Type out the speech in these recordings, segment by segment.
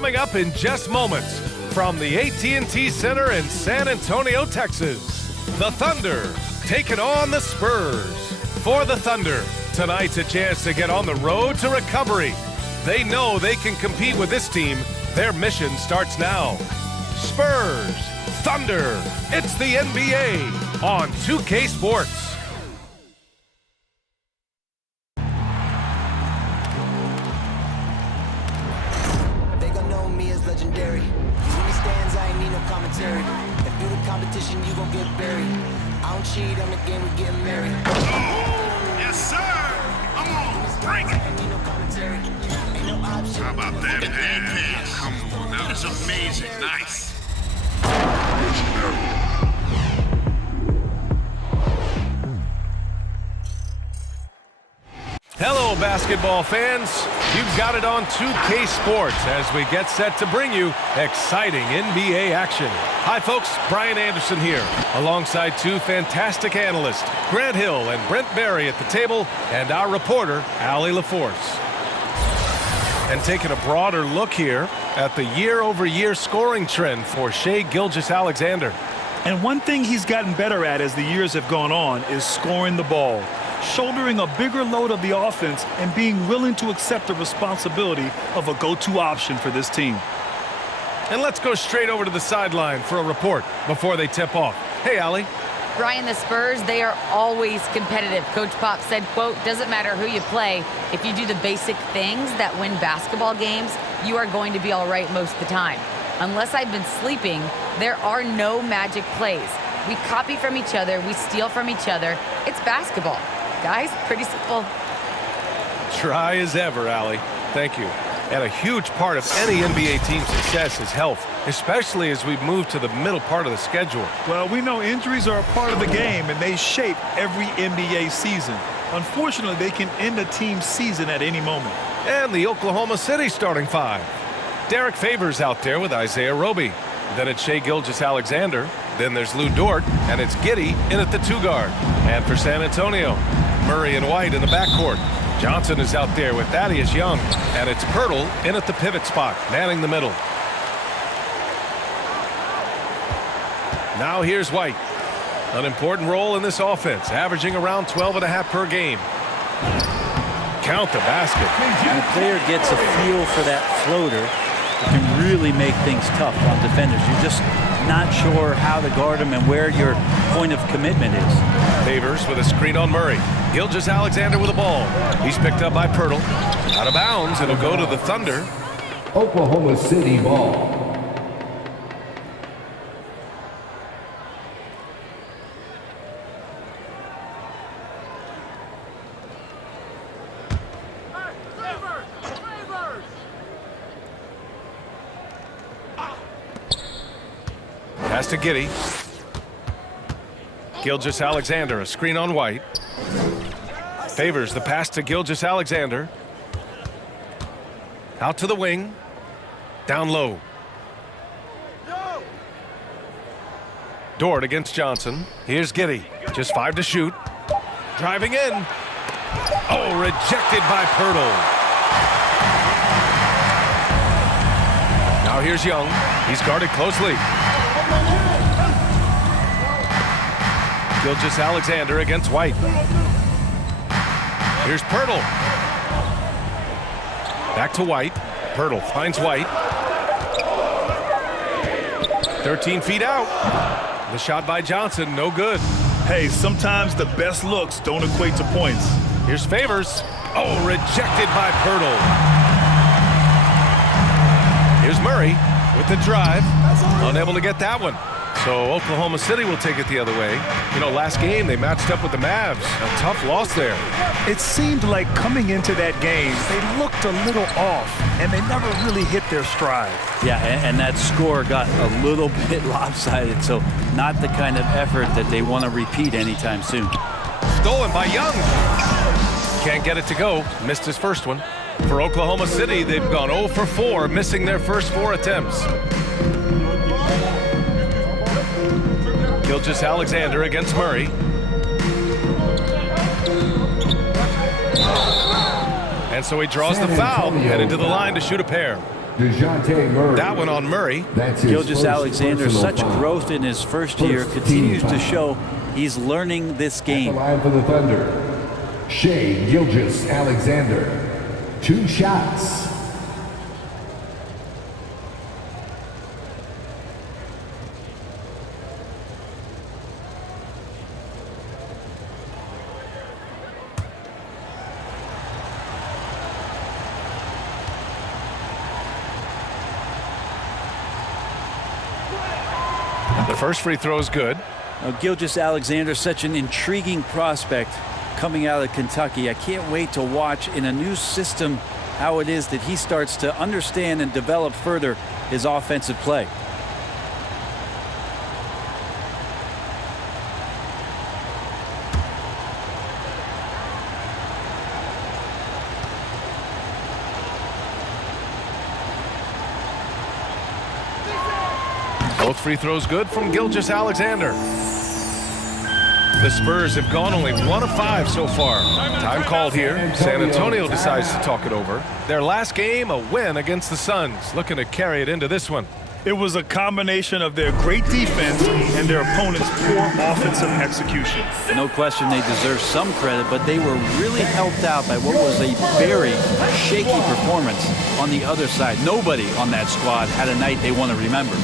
coming up in just moments from the AT&T Center in San Antonio, Texas. The Thunder taking on the Spurs. For the Thunder, tonight's a chance to get on the road to recovery. They know they can compete with this team. Their mission starts now. Spurs, Thunder, it's the NBA on 2K Sports. Legendary. When he stands, I ain't need no commentary. If you the competition, you gon' get buried. I don't cheat on the game, we getting married. Oh, yes, sir. Come on, bring it. Ain't need no commentary. Ain't no option. How about that pass? Come on, that is amazing. Nice. Hello, basketball fans. You've got it on 2K Sports as we get set to bring you exciting NBA action. Hi, folks. Brian Anderson here, alongside two fantastic analysts, Grant Hill and Brent Barry at the table, and our reporter, Allie LaForce. And taking a broader look here at the year-over-year scoring trend for Shai Gilgeous-Alexander. And one thing he's gotten better at as the years have gone on is scoring the ball, shouldering a bigger load of the offense and being willing to accept the responsibility of a go-to option for this team. And let's go straight over to the sideline for a report before they tip off. Hey, Allie. Brian, the Spurs, they are always competitive. Coach Pop said, quote, doesn't matter who you play, if you do the basic things that win basketball games, you are going to be all right most of the time. Unless I've been sleeping, there are no magic plays. We copy from each other, we steal from each other. It's basketball. Guys, pretty simple. Try as ever, Allie. Thank you. And a huge part of any NBA team's success is health, especially as we move to the middle part of the schedule. Well, we know injuries are a part of the game, and they shape every NBA season. Unfortunately, they can end a team's season at any moment. And the Oklahoma City starting five. Derek Favors out there with Isaiah Roby. Then it's Shai Gilgeous-Alexander. Then there's Lou Dort, and it's Giddey in at the two-guard. And for San Antonio, Murray and White in the backcourt. Johnson is out there with Thaddeus Young, and it's Pirtle in at the pivot spot, manning the middle. Now here's White. An important role in this offense, averaging around 12.5 per game. Count the basket. When a player gets a feel for that floater, it can really make things tough on defenders. You're just not sure how to guard them and where your point of commitment is. Favors with a screen on Murray. Gilgeous-Alexander with the ball. He's picked up by Pirtle. Out of bounds, it'll go to the Thunder. Oklahoma City ball. Pass to Giddey. Gilgeous-Alexander, a screen on White. Favors the pass to Gilgeous-Alexander. Out to the wing. Down low. Dort against Johnson. Here's Giddey. Just 5 to shoot. Driving in. Oh, rejected by Pirtle. Now here's Young. He's guarded closely. Gilgeous-Alexander against White. Here's Pirtle. Back to White. Pirtle finds White. 13 feet out. The shot by Johnson, no good. Hey, sometimes the best looks don't equate to points. Here's Favors. Oh, rejected by Pirtle. Here's Murray with the drive. Unable to get that one. So Oklahoma City will take it the other way. You know, last game they matched up with the Mavs. A tough loss there. It seemed like coming into that game, they looked a little off, and they never really hit their stride. Yeah, and that score got a little bit lopsided, so not the kind of effort that they want to repeat anytime soon. Stolen by Young. Can't get it to go. Missed his first one. For Oklahoma City, they've gone 0 for 4, missing their first 4 attempts. Gilgeous-Alexander against Murray. And so he draws the foul, headed to the line to shoot a pair. DeJounte Murray. That one on Murray. That's his Gilgeous-Alexander, personal such foul. growth in his first year, First continues team to foul. show he's learning this At the game. line for the Thunder, Shea Gilgeous-Alexander. 2 shots. The first free throw is good. Now, Gilgeous-Alexander, such an intriguing prospect coming out of Kentucky. I can't wait to watch in a new system how it is that he starts to understand and develop further his offensive play. Both free throws good from Gilgeous-Alexander. The Spurs have gone only 1 of 5 so far. Time called here. San Antonio decides to talk it over. Their last game, a win against the Suns. Looking to carry it into this one. It was a combination of their great defense and their opponent's poor offensive execution. No question they deserve some credit, but they were really helped out by what was a very shaky performance on the other side. Nobody on that squad had a night they want to remember.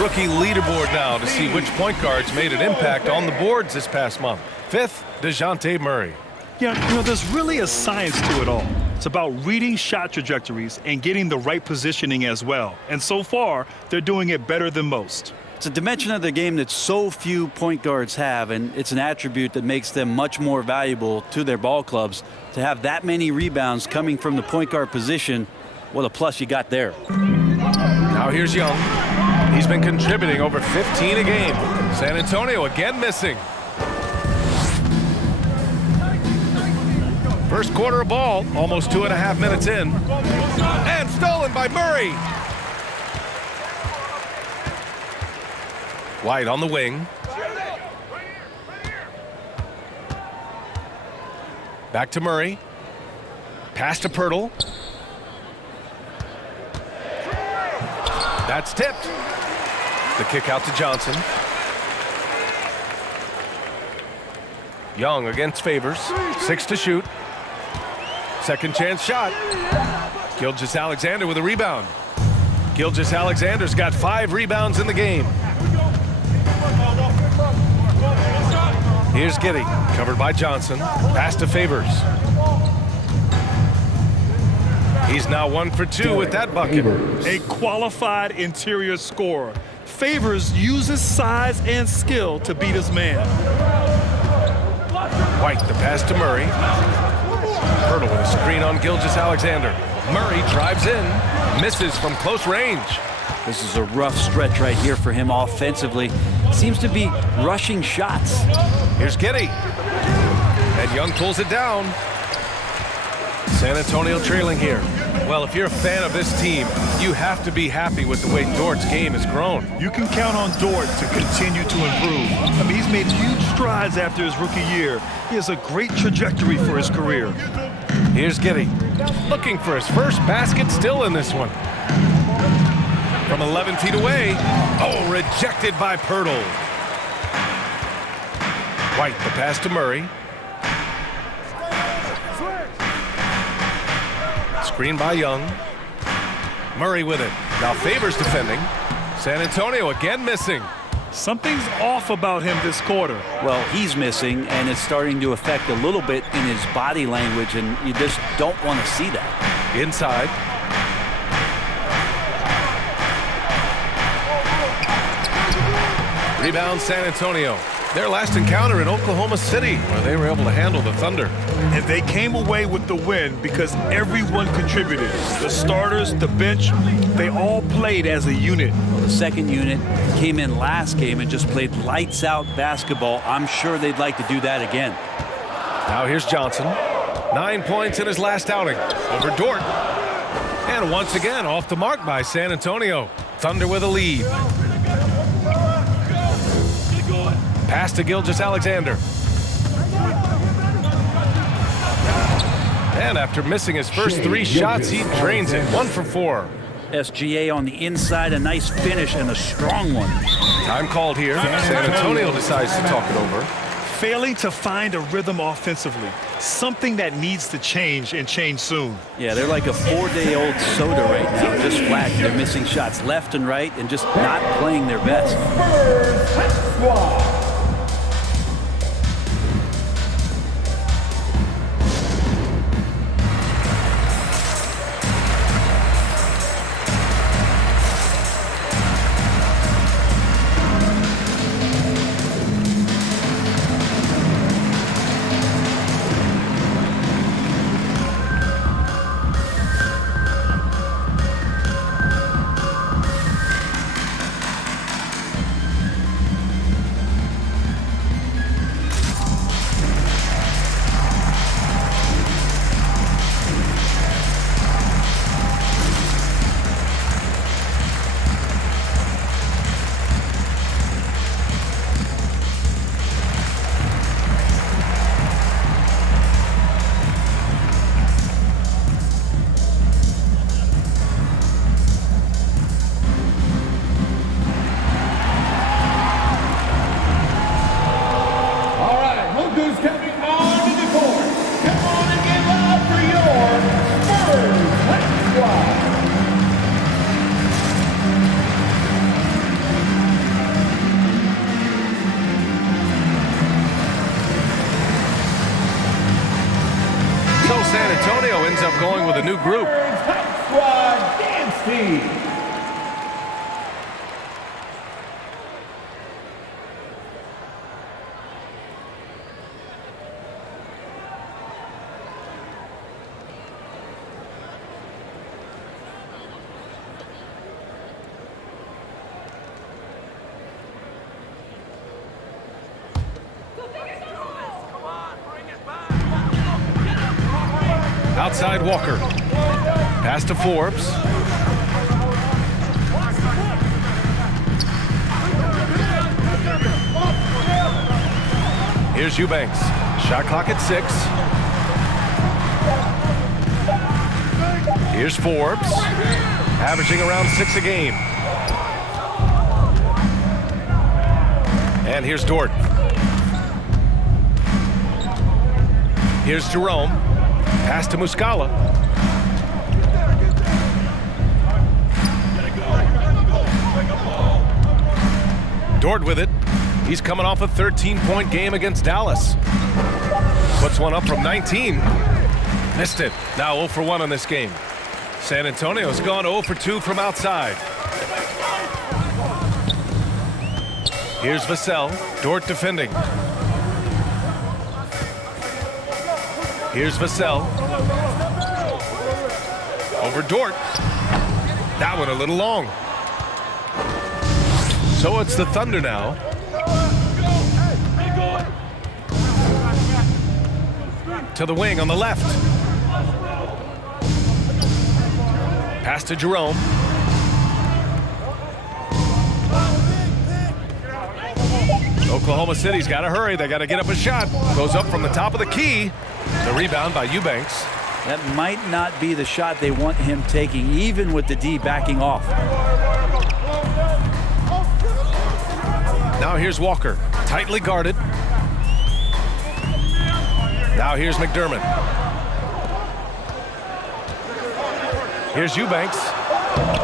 Rookie leaderboard now to see which point guards made an impact on the boards this past month. 5th, DeJounte Murray. Yeah, there's really a science to it all. It's about reading shot trajectories and getting the right positioning as well. And so far, they're doing it better than most. It's a dimension of the game that so few point guards have, and it's an attribute that makes them much more valuable to their ball clubs. To have that many rebounds coming from the point guard position, what a plus you got there. Now here's Young. He's been contributing over 15 a game. San Antonio again missing. First quarter of ball, almost 2.5 minutes in. And stolen by Murray. White on the wing. Back to Murray. Pass to Pirtle. That's tipped. The kick out to Johnson. Young against Favors. 6 to shoot. Second chance shot. Gilgeous-Alexander with a rebound. Gilgeous-Alexander's got 5 rebounds in the game. Here's Giddey, covered by Johnson. Pass to Favors. He's now 1 for 2 with that bucket. A qualified interior scorer. Favors uses size and skill to beat his man. White, the pass to Murray. Pirtle with a screen on Gilgeous-Alexander. Murray drives in, misses from close range. This is a rough stretch right here for him offensively. Seems to be rushing shots. Here's Giddey. And Young pulls it down. San Antonio trailing here. Well, if you're a fan of this team, you have to be happy with the way Dort's game has grown. You can count on Dort to continue to improve. I mean, he's made huge strides after his rookie year. He has a great trajectory for his career. Here's Giddey, looking for his first basket, still in this one. From 11 feet away. Oh, rejected by Pirtle. White, the pass to Murray. Screen by Young. Murray with it. Now Favors defending. San Antonio again missing. Something's off about him this quarter. Well, he's missing, and it's starting to affect a little bit in his body language, and you just don't want to see that. Inside. Rebound San Antonio. Their last encounter in Oklahoma City, where they were able to handle the Thunder. And they came away with the win because everyone contributed. The starters, the bench, they all played as a unit. Well, the second unit came in last game and just played lights out basketball. I'm sure they'd like to do that again. Now here's Johnson. 9 points in his last outing over Dort. And once again off the mark by San Antonio. Thunder with a lead. Pass to Gilgeous-Alexander. And after missing his first 3 shots, he drains it. 1 for 4. SGA on the inside, a nice finish and a strong one. Time called here. San Antonio decides to talk it over. Failing to find a rhythm offensively. Something that needs to change and change soon. Yeah, they're like a 4-day-old soda right now, just flat. They're missing shots left and right and just not playing their best. San Antonio ends up going with a new group. Squad dance team. Outside Walker. Pass to Forbes. Here's Eubanks. Shot clock at 6. Here's Forbes. Averaging around 6 a game. And here's Dort. Here's Jerome. Pass to Muscala. Dort with it. He's coming off a 13-point game against Dallas. Puts one up from 19. Missed it. Now 0 for 1 on this game. San Antonio's gone 0 for 2 from outside. Here's Vassell. Dort defending. Here's Vassell. Over Dort. That one a little long. So it's the Thunder now. To the wing on the left. Pass to Jerome. Oklahoma City's got to hurry. They got to get up a shot. Goes up from the top of the key. The rebound by Eubanks. That might not be the shot they want him taking, even with the D backing off. Now here's Walker, tightly guarded. Now here's McDermott. Here's Eubanks.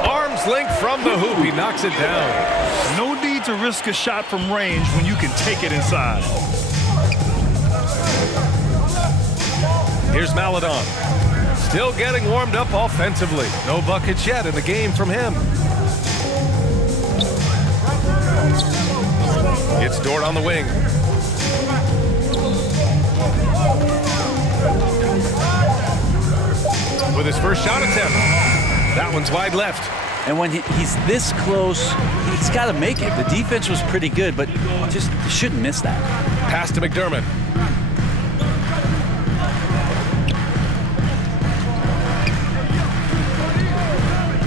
Arms length from the hoop. He knocks it down. No need to risk a shot from range when you can take it inside. Here's Maledon. Still getting warmed up offensively. No buckets yet in the game from him. It's Dort on the wing. With his first shot attempt. That one's wide left. And when he's this close, he's got to make it. The defense was pretty good, but just shouldn't miss that. Pass to McDermott.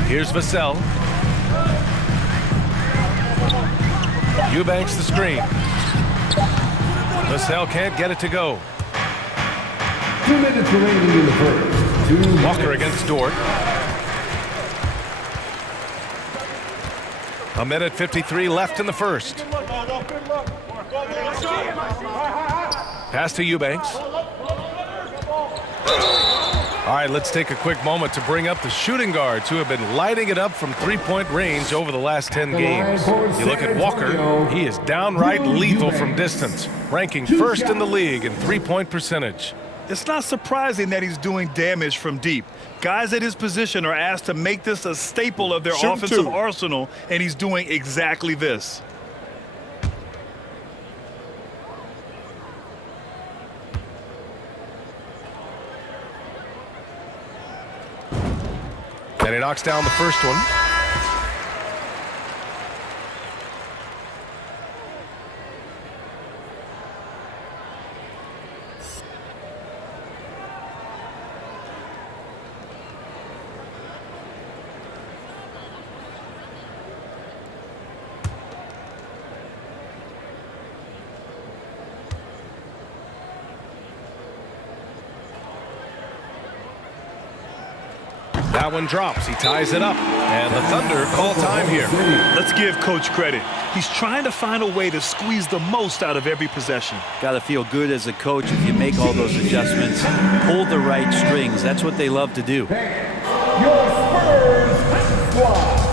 Here's Vassell. Eubanks the screen. Vassell can't get it to go. 2 minutes remaining in the first. Walker against Dort. A minute 53 left in the first. Pass to Eubanks. All right, let's take a quick moment to bring up the shooting guards who have been lighting it up from three-point range over the last 10 games. You look at Walker, he is downright lethal from distance, ranking first in the league in three-point percentage. It's not surprising that he's doing damage from deep. Guys at his position are asked to make this a staple of their offensive arsenal, and he's doing exactly this. And he knocks down the first one. That one drops. He ties it up. And the Thunder call time here. Let's give Coach credit. He's trying to find a way to squeeze the most out of every possession. Got to feel good as a coach if you make all those adjustments. Pull the right strings. That's what they love to do. Your Spurs squad.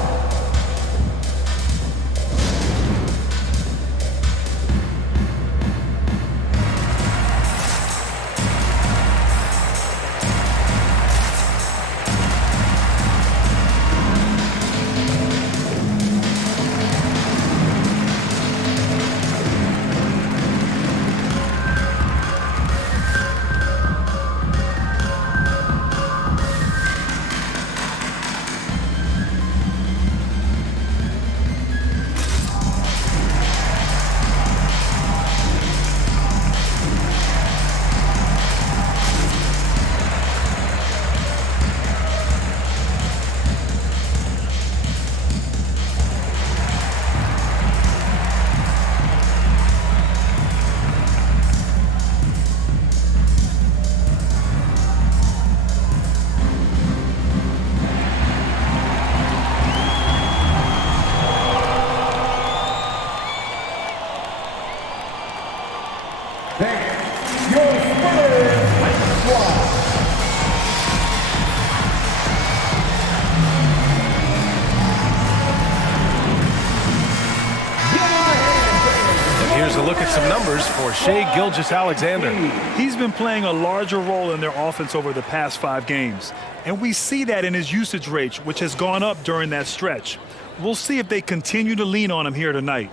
Here's a look at some numbers for Shai Gilgeous-Alexander. He's been playing a larger role in their offense over the past 5 games. And we see that in his usage rate, which has gone up during that stretch. We'll see if they continue to lean on him here tonight.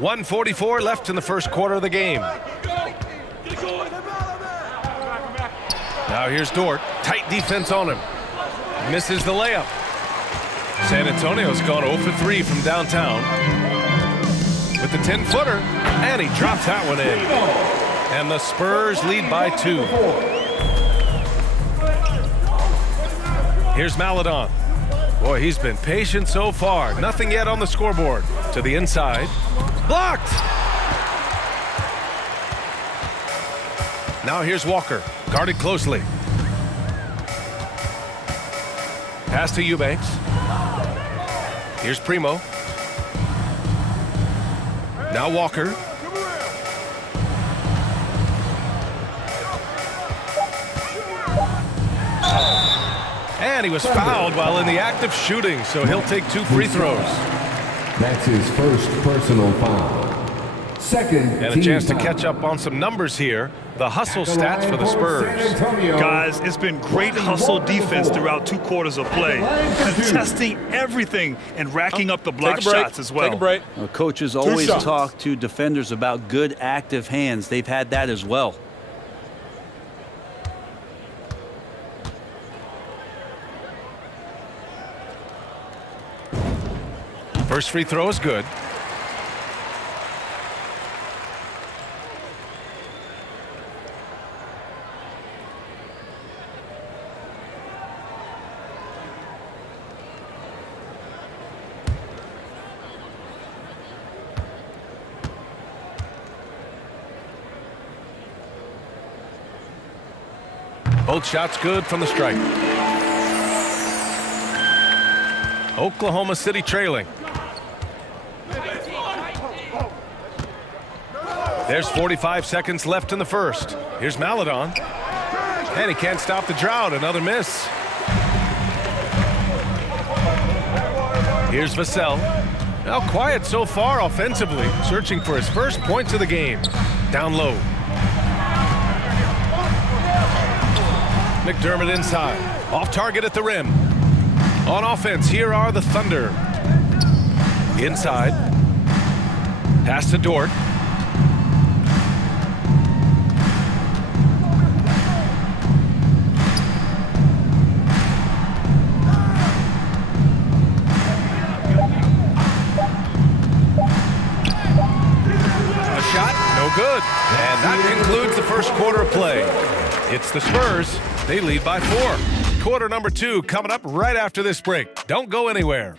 .144 left in the first quarter of the game. Now here's Dort. Tight defense on him. Misses the layup. San Antonio's gone 0 for 3 from downtown. With the 10-footer, and he dropped that one in. And the Spurs lead by 2. Here's Maladon. Boy, he's been patient so far. Nothing yet on the scoreboard. To the inside. Blocked! Now here's Walker. Guarded closely. Pass to Eubanks. Here's Primo. Now Walker. And he was fouled while in the act of shooting, so he'll take 2 free throws. That's his first personal foul. Second, and a chance to catch up on some numbers here. The hustle stats for the Spurs. Guys, it's been great hustle defense throughout 2 quarters of play. Contesting everything and racking up the block shots as well. Take a break. Well, coaches always talk to defenders about good active hands. They've had that as well. First free throw is good. Both shots good from the stripe. Oklahoma City trailing. There's 45 seconds left in the first. Here's Maladon. And he can't stop the drought. Another miss. Here's Vassell. Now quiet so far offensively. Searching for his first points of the game. Down low. McDermott inside. Off target at the rim. On offense, here are the Thunder. Inside. Pass to Dort. Good. And that concludes the first quarter of play. It's the Spurs. They lead by 4. Quarter number 2 coming up right after this break. Don't go anywhere.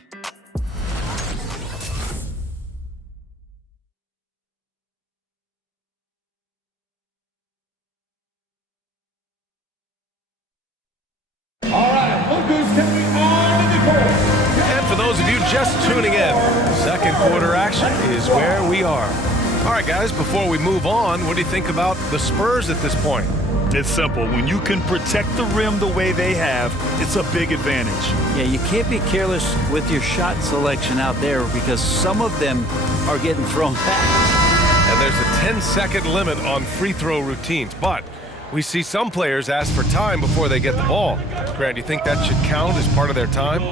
All right, look who's stepping on the court. And for those of you just tuning in, second quarter action is where we are. All right, guys, before we move on, what do you think about the Spurs at this point? It's simple. When you can protect the rim the way they have, it's a big advantage. Yeah, you can't be careless with your shot selection out there because some of them are getting thrown back. And there's a 10-second limit on free throw routines, but we see some players ask for time before they get the ball. Grant, do you think that should count as part of their time?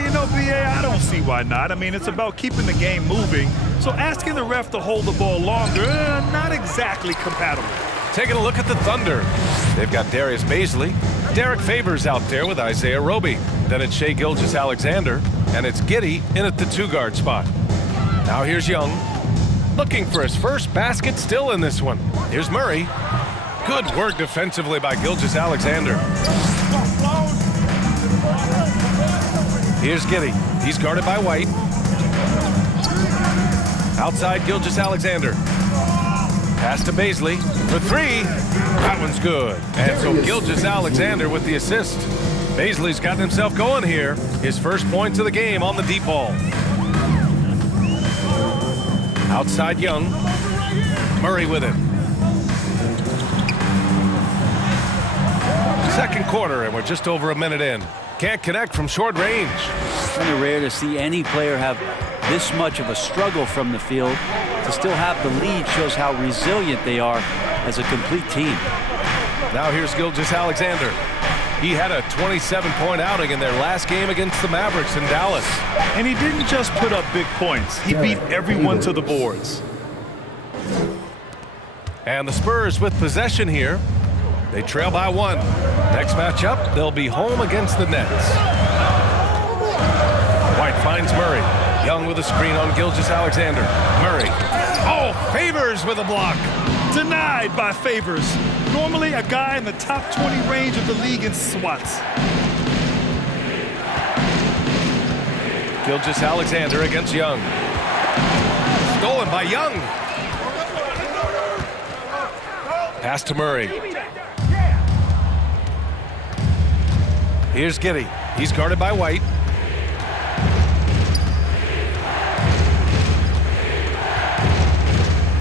You know, B.A., I don't see why not. I mean, it's about keeping the game moving. So asking the ref to hold the ball longer, not exactly compatible. Taking a look at the Thunder. They've got Darius Baisley. Derek Favors out there with Isaiah Roby. Then it's Shai Gilgeous-Alexander. And it's Giddey in at the 2-guard spot. Now here's Young. Looking for his first basket still in this one. Here's Murray. Good work defensively by Gilgeous-Alexander. Here's Giddey. He's guarded by White. Outside Gilgeous-Alexander. Pass to Baisley for 3. That one's good. And so Gilgeous-Alexander with the assist. Baisley's gotten himself going here. His first points of the game on the deep ball. Outside Young. Murray with it. Second quarter, and we're just over a minute in. Can't connect from short range. It's kind of rare to see any player have this much of a struggle from the field. To still have the lead shows how resilient they are as a complete team. Now here's Gilgeous-Alexander. He had a 27-point outing in their last game against the Mavericks in Dallas. And he didn't just put up big points. He beat everyone to the boards. And the Spurs with possession here. They trail by 1. Next matchup, they'll be home against the Nets. White finds Murray. Young with a screen on Gilgeous-Alexander. Murray. Oh, Favors with a block. Denied by Favors. Normally a guy in the top 20 range of the league in swats. Gilgeous-Alexander against Young. Stolen by Young. Pass to Murray. Here's Giddey. He's guarded by White.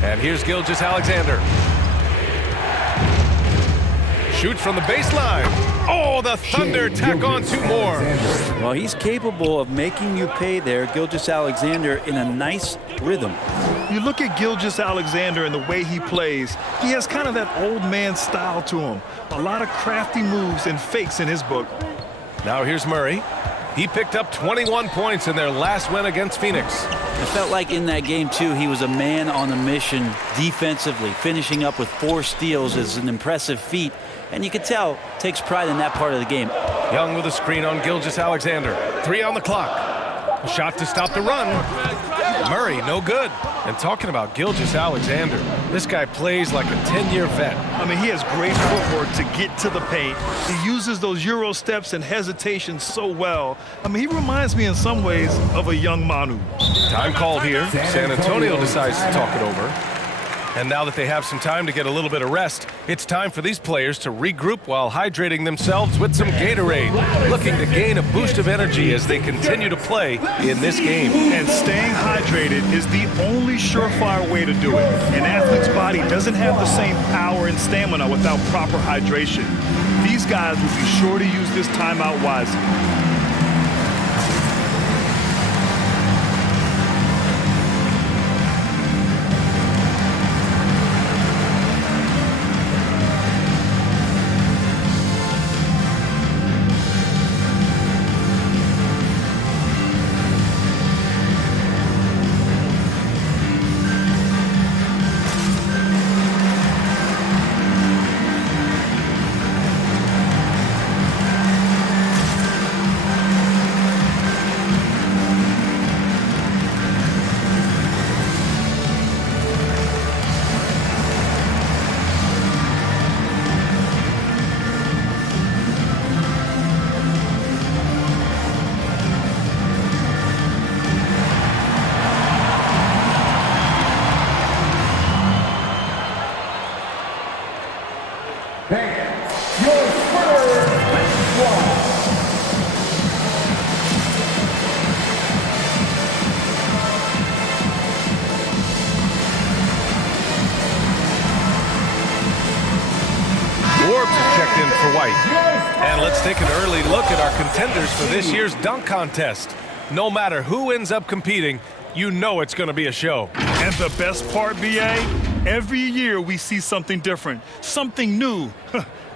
And here's Gilgeous-Alexander. Shoots from the baseline. Oh, the Thunder tack on 2 more. Well, he's capable of making you pay there, Gilgeous-Alexander, in a nice rhythm. You look at Gilgeous-Alexander and the way he plays, he has kind of that old man style to him. A lot of crafty moves and fakes in his book. Now here's Murray. He picked up 21 points in their last win against Phoenix. It felt like in that game, too, he was a man on a mission defensively. Finishing up with 4 steals is an impressive feat. And you can tell, takes pride in that part of the game. Young with a screen on Gilgeous-Alexander. 3 on the clock. A shot to stop the run. Murray, no good. And talking about Gilgeous-Alexander, this guy plays like a 10-year vet. I mean, he has great footwork to get to the paint. He uses those Euro steps and hesitations so well. I mean, he reminds me in some ways of a young Manu. Time called here. San Antonio decides to talk it over. And now that they have some time to get a little bit of rest, it's time for these players to regroup while hydrating themselves with some Gatorade, looking to gain a boost of energy as they continue to play in this game. And staying hydrated is the only surefire way to do it. An athlete's body doesn't have the same power and stamina without proper hydration. These guys will be sure to use this timeout wisely. And let's take an early look at our contenders for this year's dunk contest. No matter who ends up competing, you know it's going to be a show. And the best part, BA, every year we see something different, something new.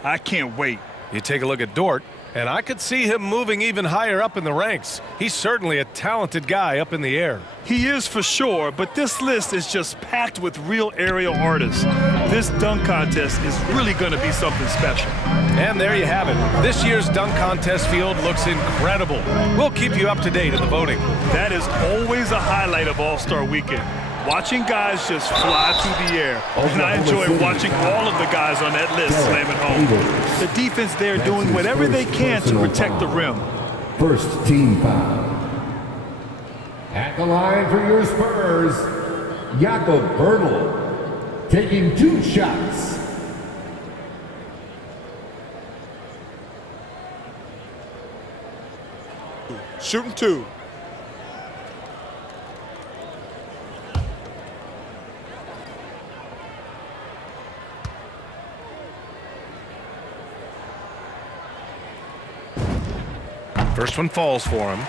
I can't wait. You take a look at Dort, and I could see him moving even higher up in the ranks. He's certainly a talented guy up in the air. He is for sure, but this list is just packed with real aerial artists. This dunk contest is really going to be something special. And there you have it. This year's dunk contest field looks incredible. We'll keep you up to date in the voting. That is always a highlight of All-Star Weekend. Watching guys just fly through the air. And I enjoy watching all of the guys on that list slam it home. The defense there doing whatever they can to protect the rim. First team foul. At the line for your Spurs, Jakob Poeltl taking 2 shots. Shooting 2. First one falls for him.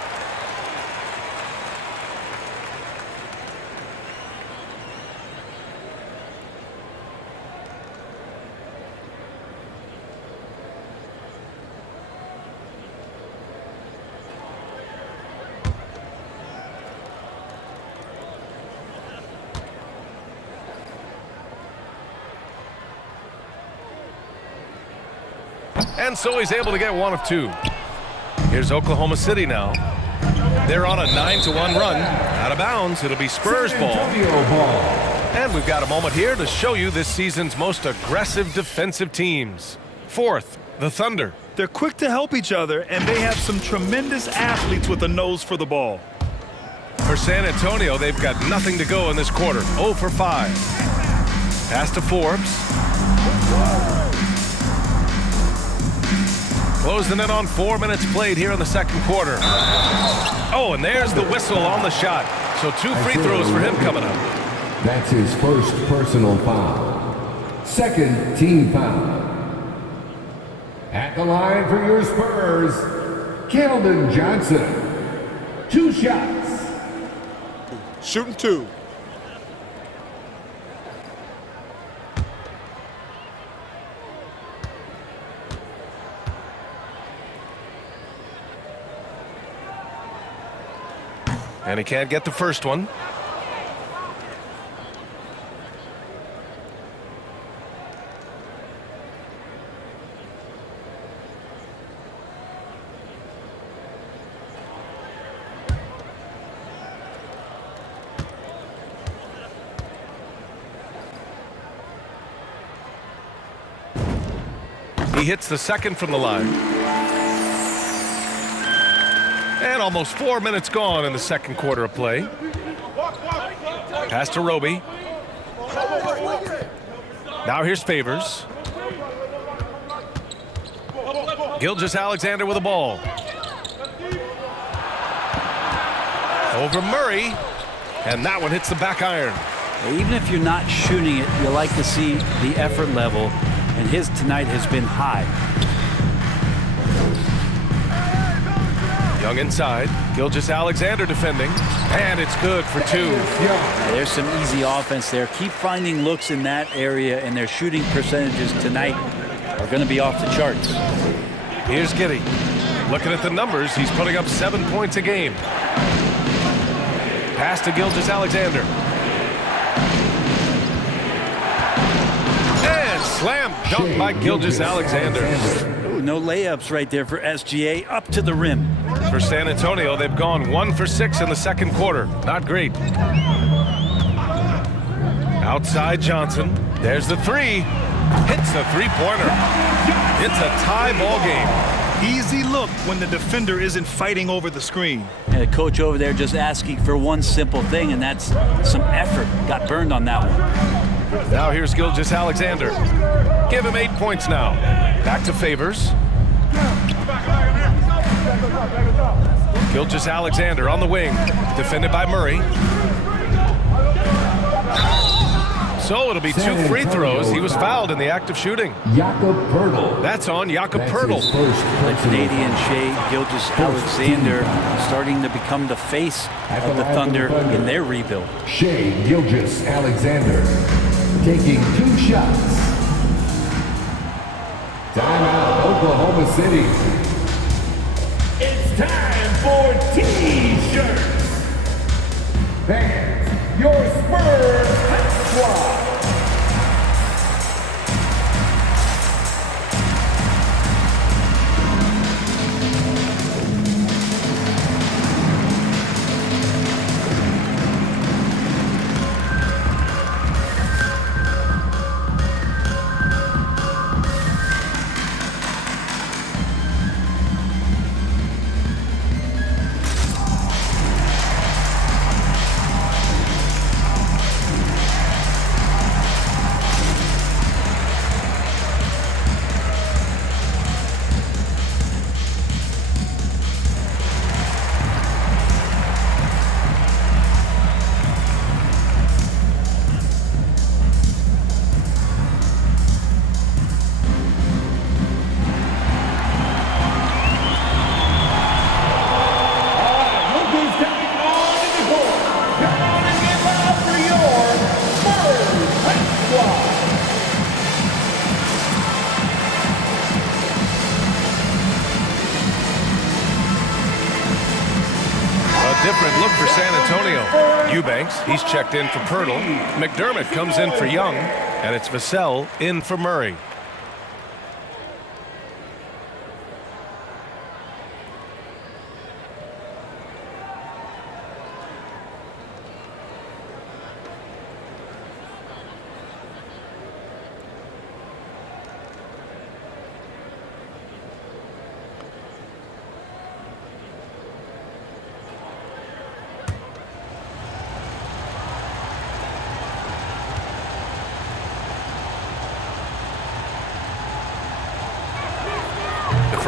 And so he's able to get 1 of 2. Here's Oklahoma City now. They're on a 9-1 run. Out of bounds, it'll be Spurs ball. And we've got a moment here to show you this season's most aggressive defensive teams. Fourth, the Thunder. They're quick to help each other, and they have some tremendous athletes with a nose for the ball. For San Antonio, they've got nothing to go in this quarter. 0 for 5. Pass to Forbes. Closing in on 4 minutes played here in the second quarter. Oh, and there's the whistle on the shot. So 2 free throws for him coming up. That's his first personal foul. Second team foul. At the line for your Spurs, Keldon Johnson. 2 shots. Shooting 2. And he can't get the first one. He hits the second from the line. And almost 4 minutes gone in the second quarter of play. Pass to Roby. Now here's Favors. Gilgeous-Alexander with the ball. Over Murray. And that one hits the back iron. Even if you're not shooting it, you like to see the effort level. And his tonight has been high. Young inside. Gilgeous-Alexander defending. And it's good for 2. There's some easy offense there. Keep finding looks in that area, and their shooting percentages tonight are going to be off the charts. Here's Giddey. Looking at the numbers, he's putting up 7 points a game. Pass to Gilgeous-Alexander. And slam dunk by Gilgeous-Alexander. No layups right there for SGA, up to the rim. For San Antonio, they've gone 1 for 6 in the second quarter. Not great. Outside Johnson. There's the 3. Hits the 3-pointer. It's a tie ball game. Easy look when the defender isn't fighting over the screen. And the coach over there just asking for one simple thing, and that's some effort. Got burned on that one. Now here's Gilgeous-Alexander. Give him 8 points now. Back to Favors. Gilgeous-Alexander on the wing. Defended by Murray. So it'll be 2 free throws. He was fouled in the act of shooting. Jakob Poeltl. That's on Jakob Poeltl. The Canadian Shea Gilgeous-Alexander starting to become the face of the Thunder in their rebuild. Shea Gilgeous-Alexander taking 2 shots. Timeout, Oklahoma City. It's time for T-shirts. Fans, your Spurs squad. Different look for San Antonio. Eubanks, he's checked in for Poeltl. McDermott comes in for Young. And it's Vassell in for Murray.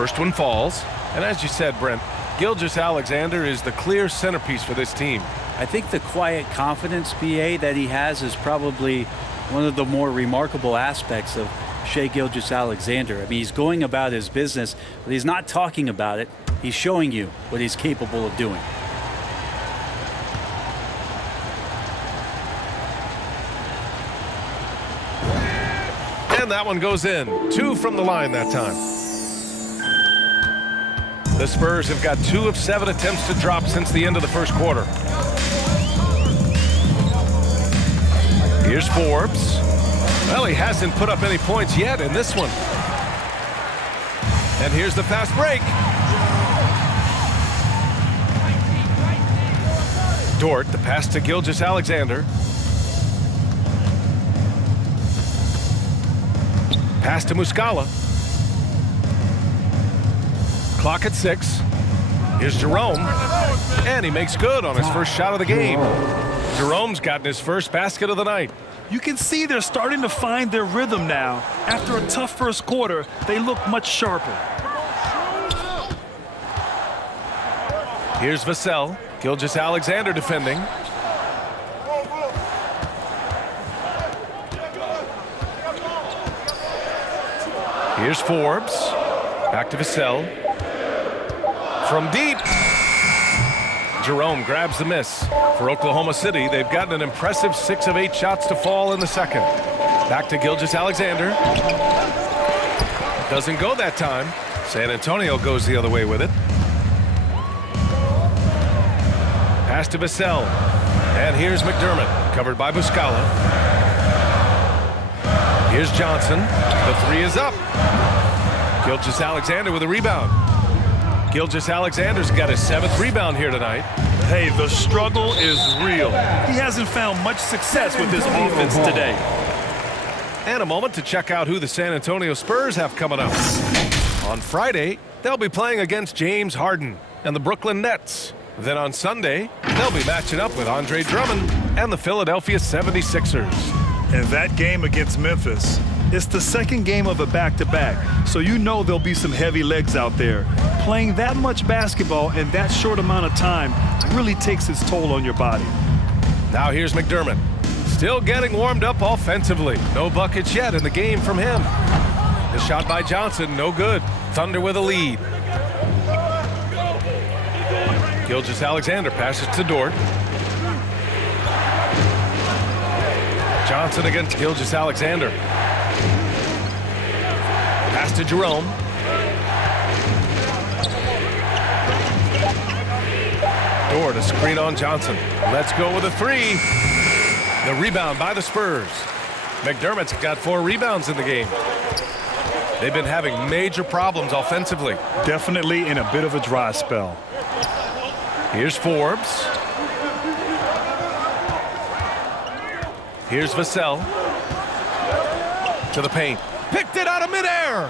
First one falls. And as you said, Brent, Gilgeous-Alexander is the clear centerpiece for this team. I think the quiet confidence, BA, that he has is probably one of the more remarkable aspects of Shai Gilgeous-Alexander. I mean, he's going about his business, but he's not talking about it. He's showing you what he's capable of doing. And that one goes in. 2 from the line that time. The Spurs have got 2 of 7 attempts to drop since the end of the first quarter. Here's Forbes. Well, he hasn't put up any points yet in this one. And here's the fast break. Dort, the pass to Gilgeous-Alexander. Pass to Muscala. Clock at 6. Here's Jerome. And he makes good on his first shot of the game. Jerome's gotten his first basket of the night. You can see they're starting to find their rhythm now. After a tough first quarter, they look much sharper. Here's Vassell. Gilgeous-Alexander defending. Here's Forbes. Back to Vassell. From deep. Jerome grabs the miss. For Oklahoma City, they've gotten an impressive 6 of 8 shots to fall in the second. Back to Gilgeous-Alexander. Doesn't go that time. San Antonio goes the other way with it. Pass to Vassell. And here's McDermott, covered by Muscala. Here's Johnson. The 3 is up. Gilgeous-Alexander with a rebound. Gilgeous-Alexander's got his 7th rebound here tonight. Hey, the struggle is real. He hasn't found much success with his offense today. And a moment to check out who the San Antonio Spurs have coming up. On Friday, they'll be playing against James Harden and the Brooklyn Nets. Then on Sunday, they'll be matching up with Andre Drummond and the Philadelphia 76ers. And that game against Memphis, it's the second game of a back-to-back, so you know there'll be some heavy legs out there. Playing that much basketball in that short amount of time really takes its toll on your body. Now here's McDermott. Still getting warmed up offensively. No buckets yet in the game from him. The shot by Johnson, no good. Thunder with a lead. Gilgeous-Alexander passes to Dort. Johnson against Gilgeous-Alexander. Pass to Jerome. Dort, a screen on Johnson. Let's go with a 3. The rebound by the Spurs. McDermott's got 4 rebounds in the game. They've been having major problems offensively. Definitely in a bit of a dry spell. Here's Forbes. Here's Vassell. To the paint. Picked it out of midair.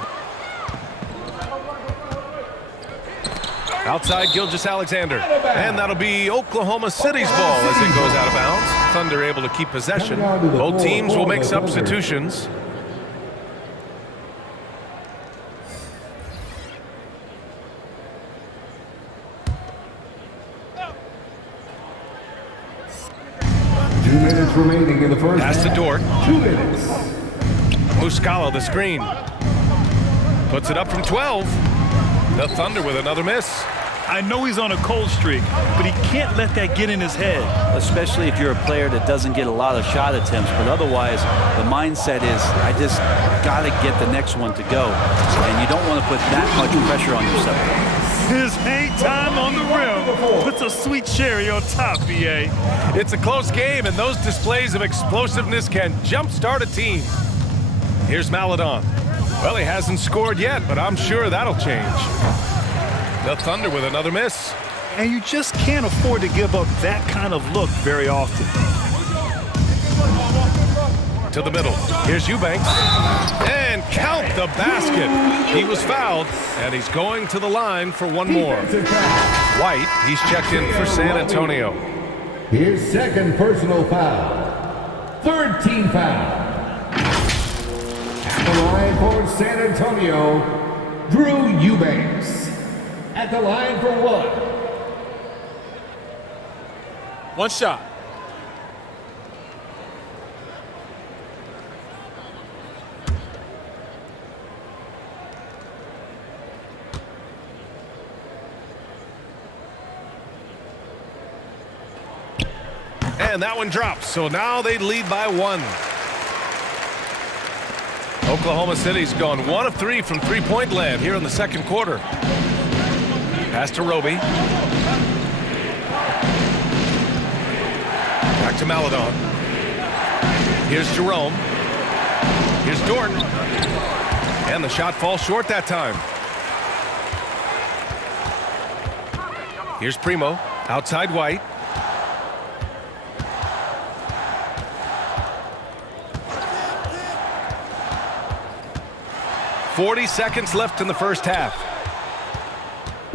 Outside Gilgeous-Alexander. And that'll be Oklahoma City's ball as it goes out of bounds. Thunder able to keep possession. Both teams will make substitutions. Remaining in the first pass to Dort. 2 minutes. Muscala the screen. Puts it up from 12. The Thunder with another miss. I know he's on a cold streak, but he can't let that get in his head. Especially if you're a player that doesn't get a lot of shot attempts, but otherwise the mindset is, I just got to get the next one to go. And you don't want to put that much pressure on yourself. His hang time on the rim puts a sweet cherry on top, BA. It's a close game, and those displays of explosiveness can jumpstart a team. Here's Maledon. Well, he hasn't scored yet, but I'm sure that'll change. The Thunder with another miss. And you just can't afford to give up that kind of look very often. To the middle. Here's Eubanks. And count the basket. He was fouled, and he's going to the line for one more. White, he's checked in for San Antonio. His second personal foul. 3rd team foul. At the line for San Antonio, Drew Eubanks. At the line for one. One shot. And that one drops, so now they lead by 1. Oklahoma City's gone 1 of 3 from three-point land here in the second quarter. Pass to Roby. Back to Maladon. Here's Jerome. Here's Dort. And the shot falls short that time. Here's Primo. Outside White. .40 seconds left in the first half.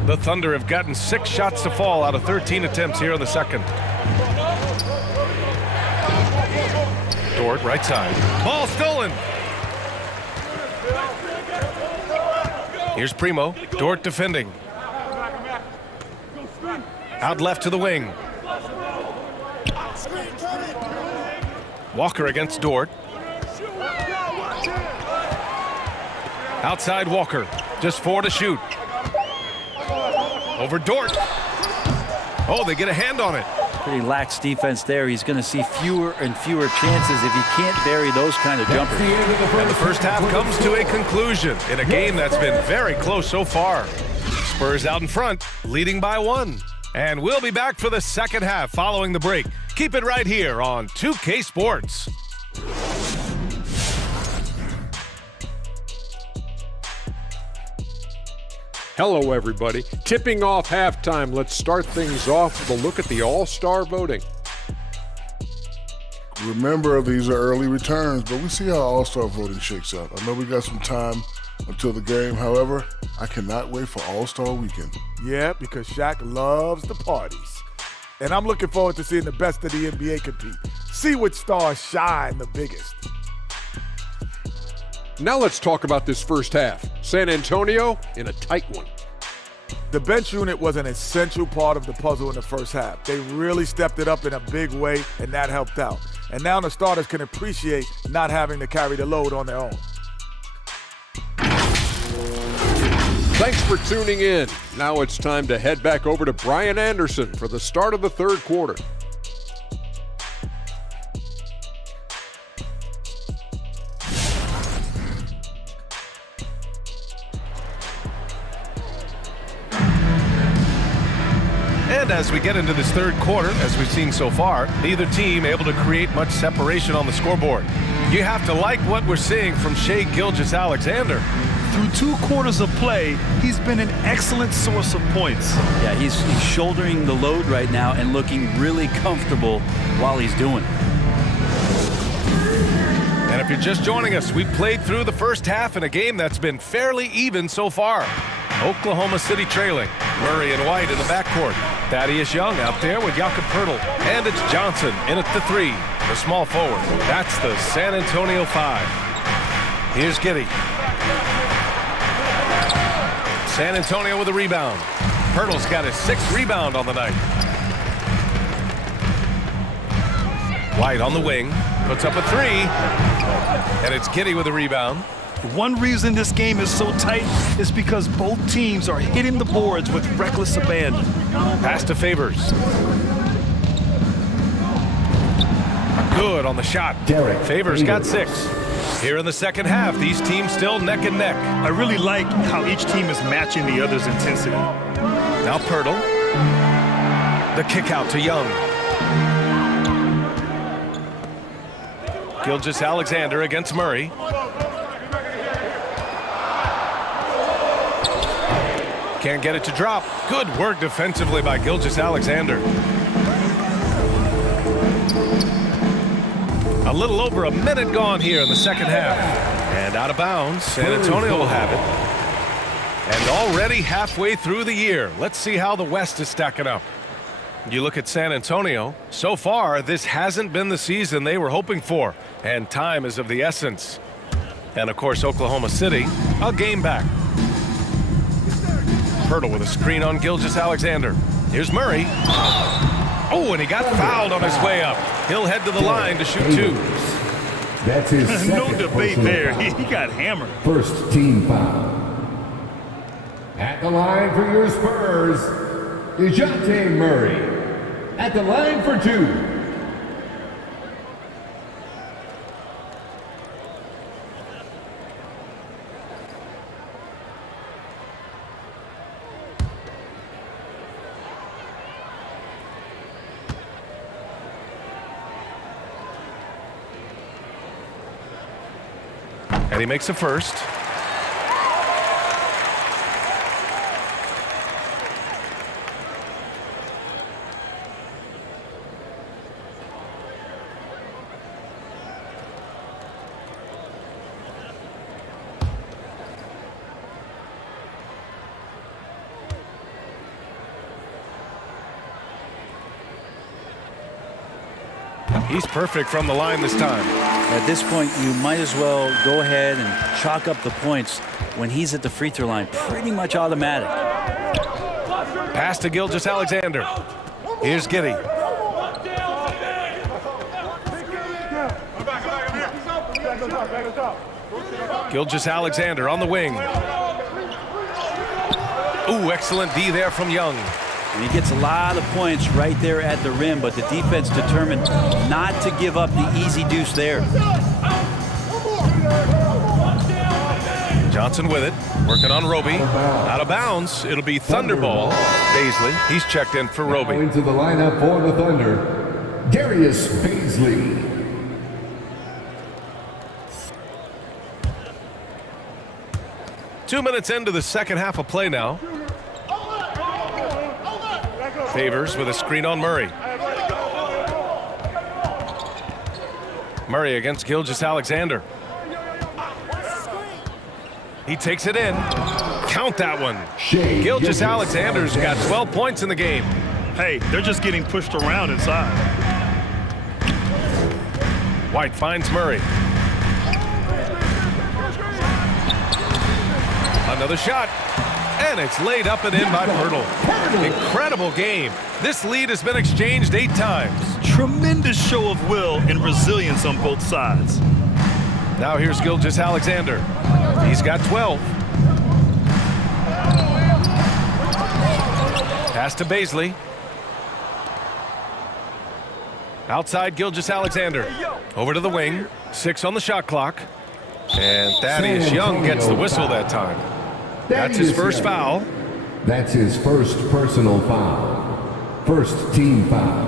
The Thunder have gotten 6 shots to fall out of 13 attempts here in the second. Dort, right side. Ball stolen. Here's Primo. Dort defending. Out left to the wing. Walker against Dort. Outside Walker, just 4 to shoot. Over Dort. Oh, they get a hand on it. Pretty lax defense there. He's going to see fewer and fewer chances if he can't bury those kind of jumpers. And the first half comes to a conclusion in a game that's been very close so far. Spurs out in front, leading by 1. And we'll be back for the second half following the break. Keep it right here on 2K Sports. Hello, everybody. Tipping off halftime. Let's start things off with a look at the All-Star voting. Remember, these are early returns, but we see how All-Star voting shakes out. I know we got some time until the game. However, I cannot wait for All-Star weekend. Yeah, because Shaq loves the parties. And I'm looking forward to seeing the best of the NBA compete. See which stars shine the biggest. Now let's talk about this first half. San Antonio in a tight one. The bench unit was an essential part of the puzzle in the first half. They really stepped it up in a big way, and that helped out. And now the starters can appreciate not having to carry the load on their own. Thanks for tuning in. Now it's time to head back over to Brian Anderson for the start of the third quarter. And as we get into this third quarter, as we've seen so far, neither team able to create much separation on the scoreboard. You have to like what we're seeing from Shai Gilgeous-Alexander. Through 2 quarters of play, he's been an excellent source of points. Yeah, he's shouldering the load right now and looking really comfortable while he's doing it. And if you're just joining us, we played through the first half in a game that's been fairly even so far. Oklahoma City trailing. Murray and White in the backcourt. Thaddeus Young out there with Jakob Poeltl. And it's Johnson in at the 3, the small forward. That's the San Antonio 5. Here's Giddey. San Antonio with a rebound. Poeltl's got his 6th rebound on the night. White on the wing. Puts up a 3. And it's Giddey with a rebound. One reason this game is so tight is because both teams are hitting the boards with reckless abandon. Pass to Favors. Good on the shot. Favors got 6. Here in the second half, these teams still neck and neck. I really like how each team is matching the other's intensity. Now Poeltl. The kick out to Young. Gilgeous-Alexander against Murray. Can't get it to drop. Good work defensively by Gilgeous-Alexander. A little over a minute gone here in the second half. And out of bounds, San Antonio will have it. And already halfway through the year, let's see how the West is stacking up. You look at San Antonio, so far this hasn't been the season they were hoping for, and time is of the essence. And of course Oklahoma City, a game back. Pirtle with a screen on Gilgeous-Alexander. Here's Murray. Oh, and he got fouled on his way up. He'll head to the line to shoot 2. That's his No second debate personal there. foul. He got hammered. First team foul. At the line for your Spurs, DeJounte Murray. At the line for 2. And he makes a first. He's perfect from the line this time. At this point, you might as well go ahead and chalk up the points when he's at the free throw line. Pretty much automatic. Pass to Gilgeous-Alexander. Here's Giddey. Gilgeous-Alexander on the wing. Ooh, excellent D there from Young. And he gets a lot of points right there at the rim, but the defense determined not to give up the easy deuce there. Johnson with it, working on Roby. Out of bounds, it'll be Thunderball. Baisley, he's checked in for Roby. Into the lineup for the Thunder, Darius Baisley. Two minutes into the second half of play now. Favors with a screen on Murray. Murray against Gilgeous-Alexander. He takes it in. Count that one. Gilgeous-Alexander's got 12 points in the game. Hey, they're just getting pushed around inside. White finds Murray. Another shot. And it's laid up and in by Pirtle. Incredible game. This lead has been exchanged 8 times. Tremendous show of will and resilience on both sides. Now here's Gilgeous-Alexander. He's got 12. Pass to Baisley. Outside Gilgeous-Alexander. Over to the wing. 6 on the shot clock. And Thaddeus Young gets the whistle that time. That's his first foul. That's his first personal foul. First team foul.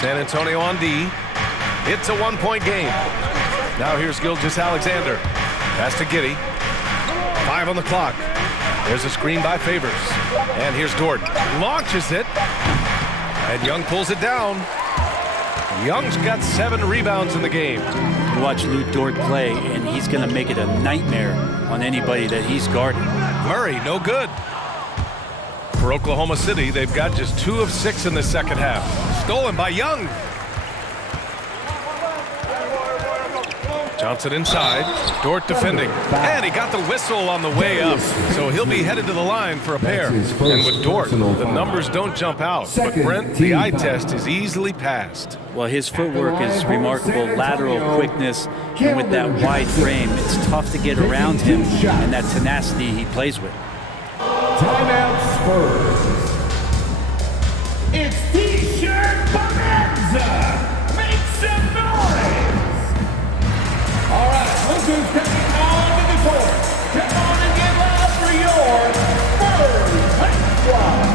San Antonio on D. It's a 1-point game. Now here's Gilgeous-Alexander. Pass to Giddey. 5 on the clock. There's a screen by Favors. And here's Dort. Launches it. And Young pulls it down. Young's got 7 rebounds in the game. You watch Lou Dort play, and he's going to make it a nightmare on anybody that he's guarding. Murray, no good. For Oklahoma City, they've got just 2 of 6 in the second half. Stolen by Young. Johnson inside. Dort defending. And he got the whistle on the way up. So he'll be headed to the line for a pair. And with Dort, the numbers don't jump out. But Brent, the eye test is easily passed. Well, his footwork is remarkable, lateral quickness, and with that wide frame, it's tough to get around him and that tenacity he plays with. Timeout Spurs. It's T-shirt bonanza. Make some noise. All right, look who's coming onto the court. Come on and get loud for your Spurs High Squad.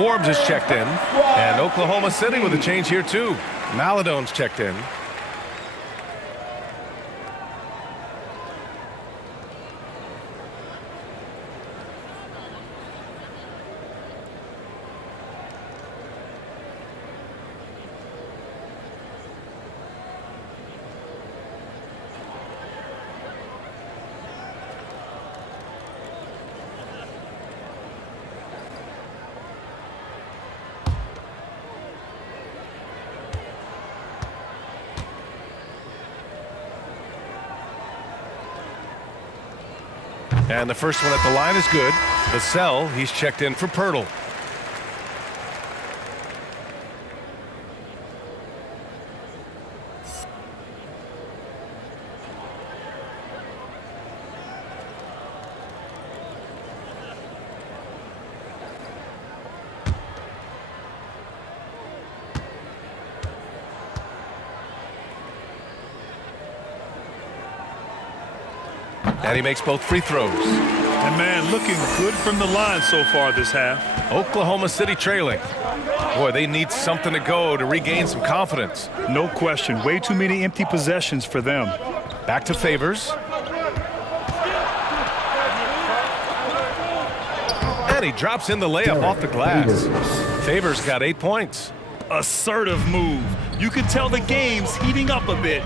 Forbes is checked in. And Oklahoma City with a change here, too. Maladone's checked in. And the first one at the line is good. Vassell, he's checked in for Pirtle. And he makes both free throws. And man, looking good from the line so far this half. Oklahoma City trailing. Boy, they need something to go to regain some confidence. No question. Way too many empty possessions for them. Back to Favors. And he drops in the layup off the glass. Favors got 8 points. Assertive move. You can tell the game's heating up a bit.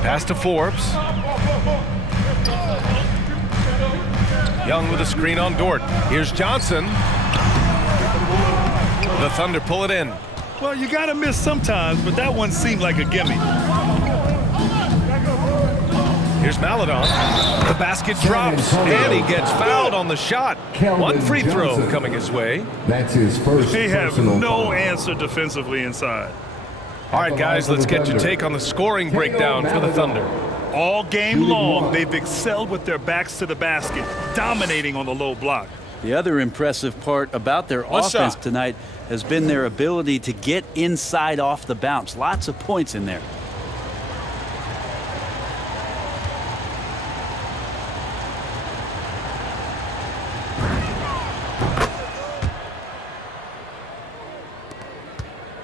Pass to Forbes. Young with a screen on Dort. Here's Johnson. The Thunder pull it in. Well, you gotta miss sometimes, but that one seemed like a gimme. Here's Maladon. The basket drops, and he gets fouled on the shot. One free throw coming his way. That's his first. They have no answer defensively inside. All right, guys, let's get your take on the scoring breakdown for the Thunder. All game long, they've excelled with their backs to the basket, dominating on the low block. The other impressive part about their offense tonight has been their ability to get inside off the bounce. Lots of points in there.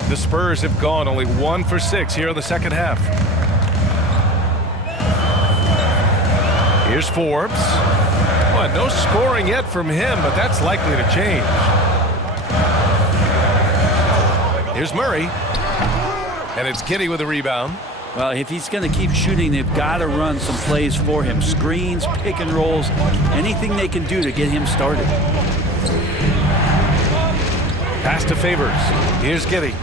The Spurs have gone only 1 for 6 here in the second half. Here's Forbes. Well, no scoring yet from him, but that's likely to change. Here's Murray. And it's Giddey with a rebound. Well, if he's going to keep shooting, they've got to run some plays for him. Screens, pick and rolls, anything they can do to get him started. Pass to Favors. Here's Giddey.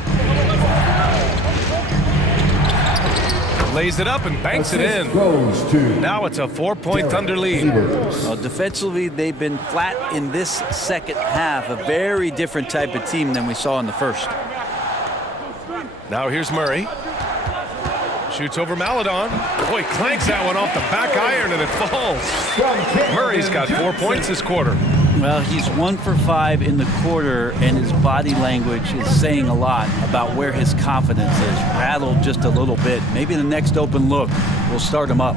Lays it up and banks it in. Now it's a 4-point Thunder lead. Well, defensively, they've been flat in this second half. A very different type of team than we saw in the first. Now here's Murray. Shoots over Maladon. Boy, clanks that one off the back iron and it falls. Murray's got 4 points this quarter. Well, he's 1 for 5 in the quarter, and his body language is saying a lot about where his confidence is. Rattled just a little bit. Maybe the next open look will start him up.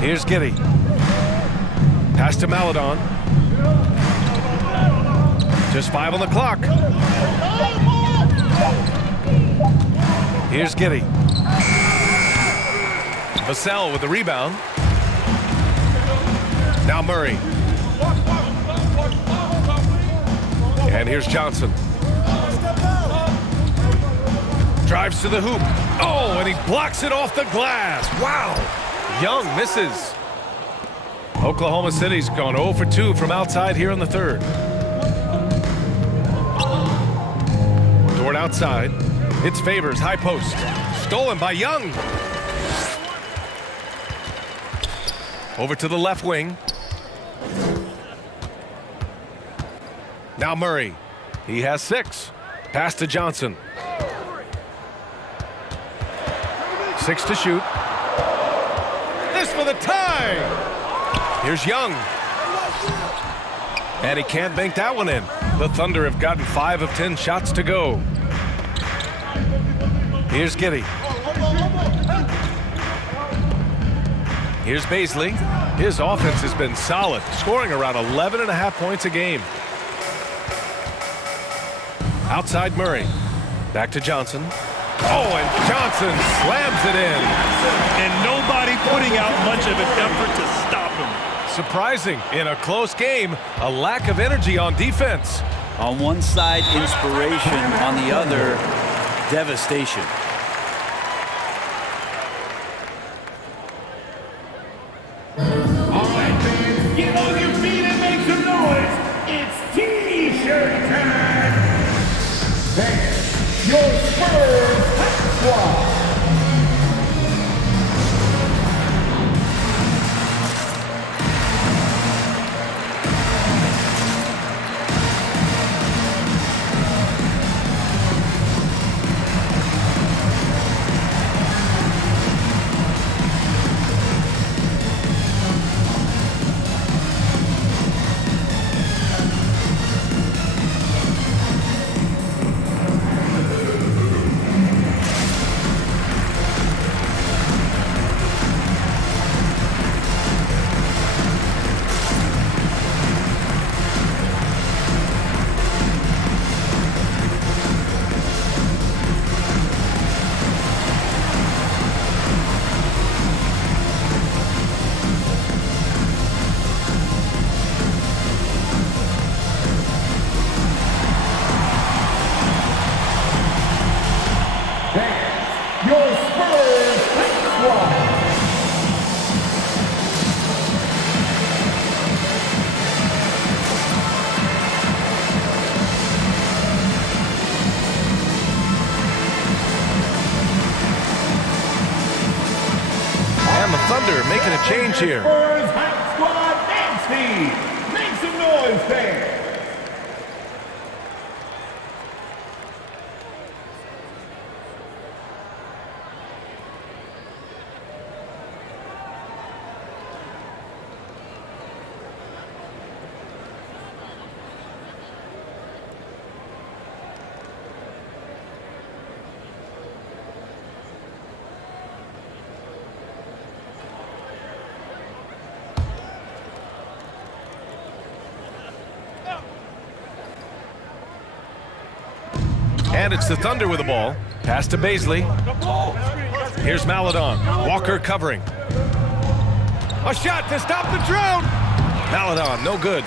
Here's Giddey. Pass to Maladon. Just 5 on the clock. Here's Giddey. Vassell with the rebound. Now Murray. And here's Johnson. Drives to the hoop. Oh, and he blocks it off the glass. Wow. Young misses. Oklahoma City's gone 0 for 2 from outside here in the third. Dort outside. It's Favors, high post. Stolen by Young. Over to the left wing. Now Murray. He has 6. Pass to Johnson. 6 to shoot. This for the tie. Here's Young. And he can't bank that one in. The Thunder have gotten 5 of 10 shots to go. Here's Giddey. Here's Baisley. His offense has been solid, scoring around 11.5 points a game. Outside Murray. Back to Johnson. Oh, and Johnson slams it in. And nobody putting out much of an effort to stop him. Surprising, in a close game, a lack of energy on defense. On one side, inspiration. On the other, devastation. All right, fans, get on your feet and make some noise. It's T-shirt time. There's your Spurs Hot Squad. Your Spurs Hot Squad. And the Thunder making a change here. Spurs Hot Squad and Steve. Make some noise there. And it's the Thunder with the ball. Pass to Baisley. Here's Maladon. Walker covering. A shot to stop the drought. Maladon, no good.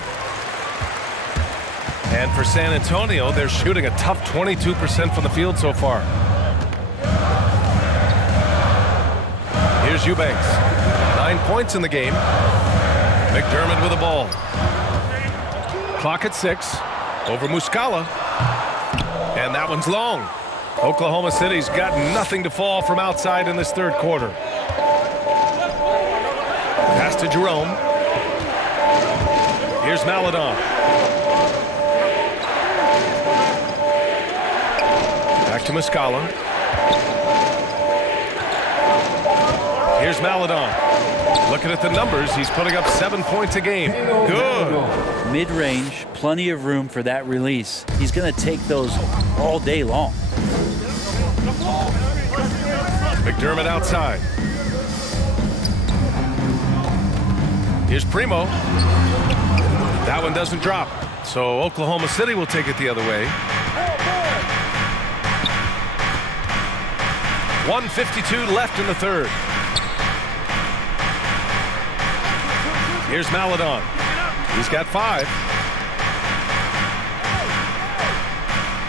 And for San Antonio, they're shooting a tough 22% from the field so far. Here's Eubanks. 9 points in the game. McDermott with the ball. Clock at 6. Over Muscala. And that one's long. Oklahoma City's got nothing to fall from outside in this third quarter. Pass to Jerome. Here's Maladon. Back to Muscala. Here's Maladon. Looking at the numbers, he's putting up 7 points a game. Good. Mid-range, plenty of room for that release. He's going to take those all day long. McDermott outside. Here's Primo. That one doesn't drop. So Oklahoma City will take it the other way. 1:52 left in the third. Here's Maladon. He's got 5.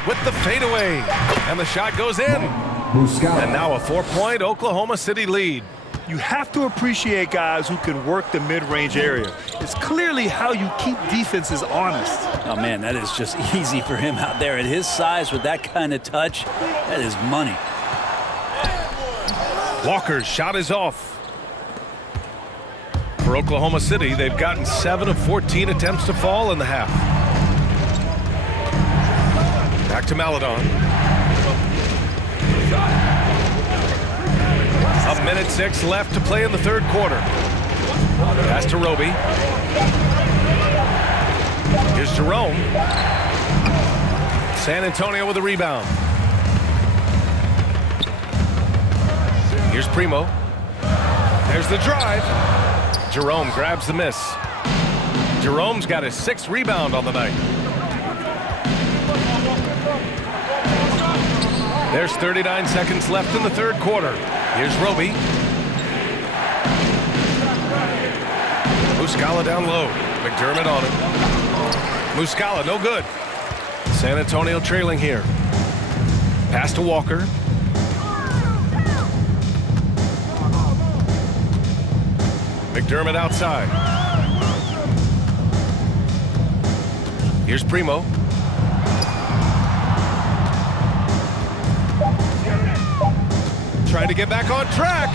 With the fadeaway. And the shot goes in. And now a 4-point Oklahoma City lead. You have to appreciate guys who can work the mid-range area. It's clearly how you keep defenses honest. Oh, man, that is just easy for him out there. At his size, with that kind of touch, that is money. Walker's shot is off. For Oklahoma City, they've gotten 7 of 14 attempts to fall in the half. Back to Maladon. 1:06 left to play in the third quarter. Pass to Roby. Here's Jerome. San Antonio with a rebound. Here's Primo. There's the drive. Jerome grabs the miss. Jerome's got his 6th rebound on the night. There's 39 seconds left in the third quarter. Here's Roby. Muscala down low. McDermott on it. Muscala, no good. San Antonio trailing here. Pass to Walker. McDermott outside. Here's Primo. Trying to get back on track.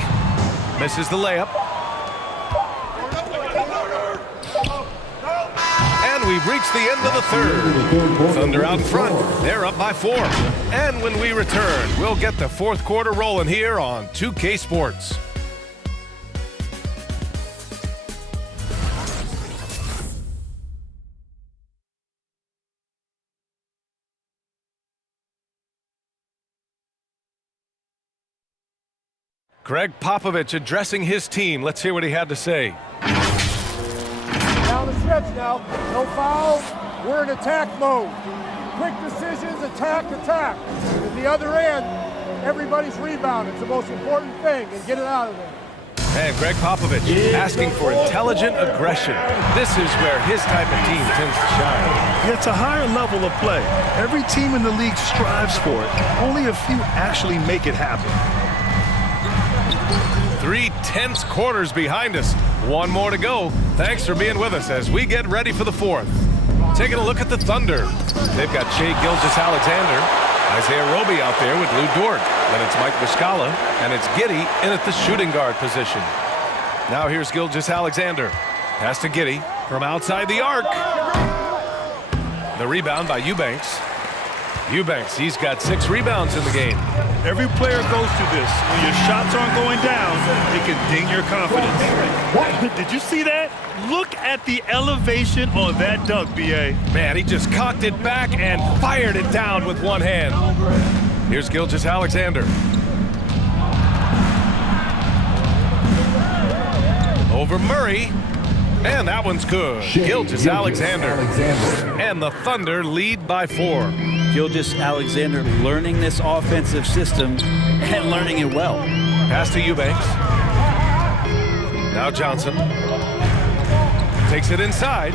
Misses the layup. And we've reached the end of the third. Thunder out in front. They're up by 4. And when we return, we'll get the fourth quarter rolling here on 2K Sports. Greg Popovich addressing his team. Let's hear what he had to say. Down the stretch now. No fouls. We're in attack mode. Quick decisions, attack. At the other end, everybody's rebounding. It's the most important thing, and get it out of there. And Greg Popovich asking for intelligent aggression. This is where his type of team tends to shine. Yeah, it's a higher level of play. Every team in the league strives for it. Only a few actually make it happen. 3 tense quarters behind us. One more to go. Thanks for being with us as we get ready for the fourth. Taking a look at the Thunder. They've got Shai Gilgeous-Alexander, Isaiah Roby out there with Lou Dort. Then it's Mike Muscala, and it's Giddey in at the shooting guard position. Now here's Gilgeous-Alexander. Pass to Giddey from outside the arc. The rebound by Eubanks. Eubanks, he's got 6 rebounds in the game. Every player goes through this. When your shots aren't going down, it can ding your confidence. Did you see that? Look at the elevation on that dunk, B.A. Man, he just cocked it back and fired it down with one hand. Here's Gilgeous-Alexander. Over Murray. And that one's good. Gilgeous-Alexander. And the Thunder lead by 4. Gilgeous-Alexander learning this offensive system and learning it well. Pass to Eubanks. Now Johnson. Takes it inside.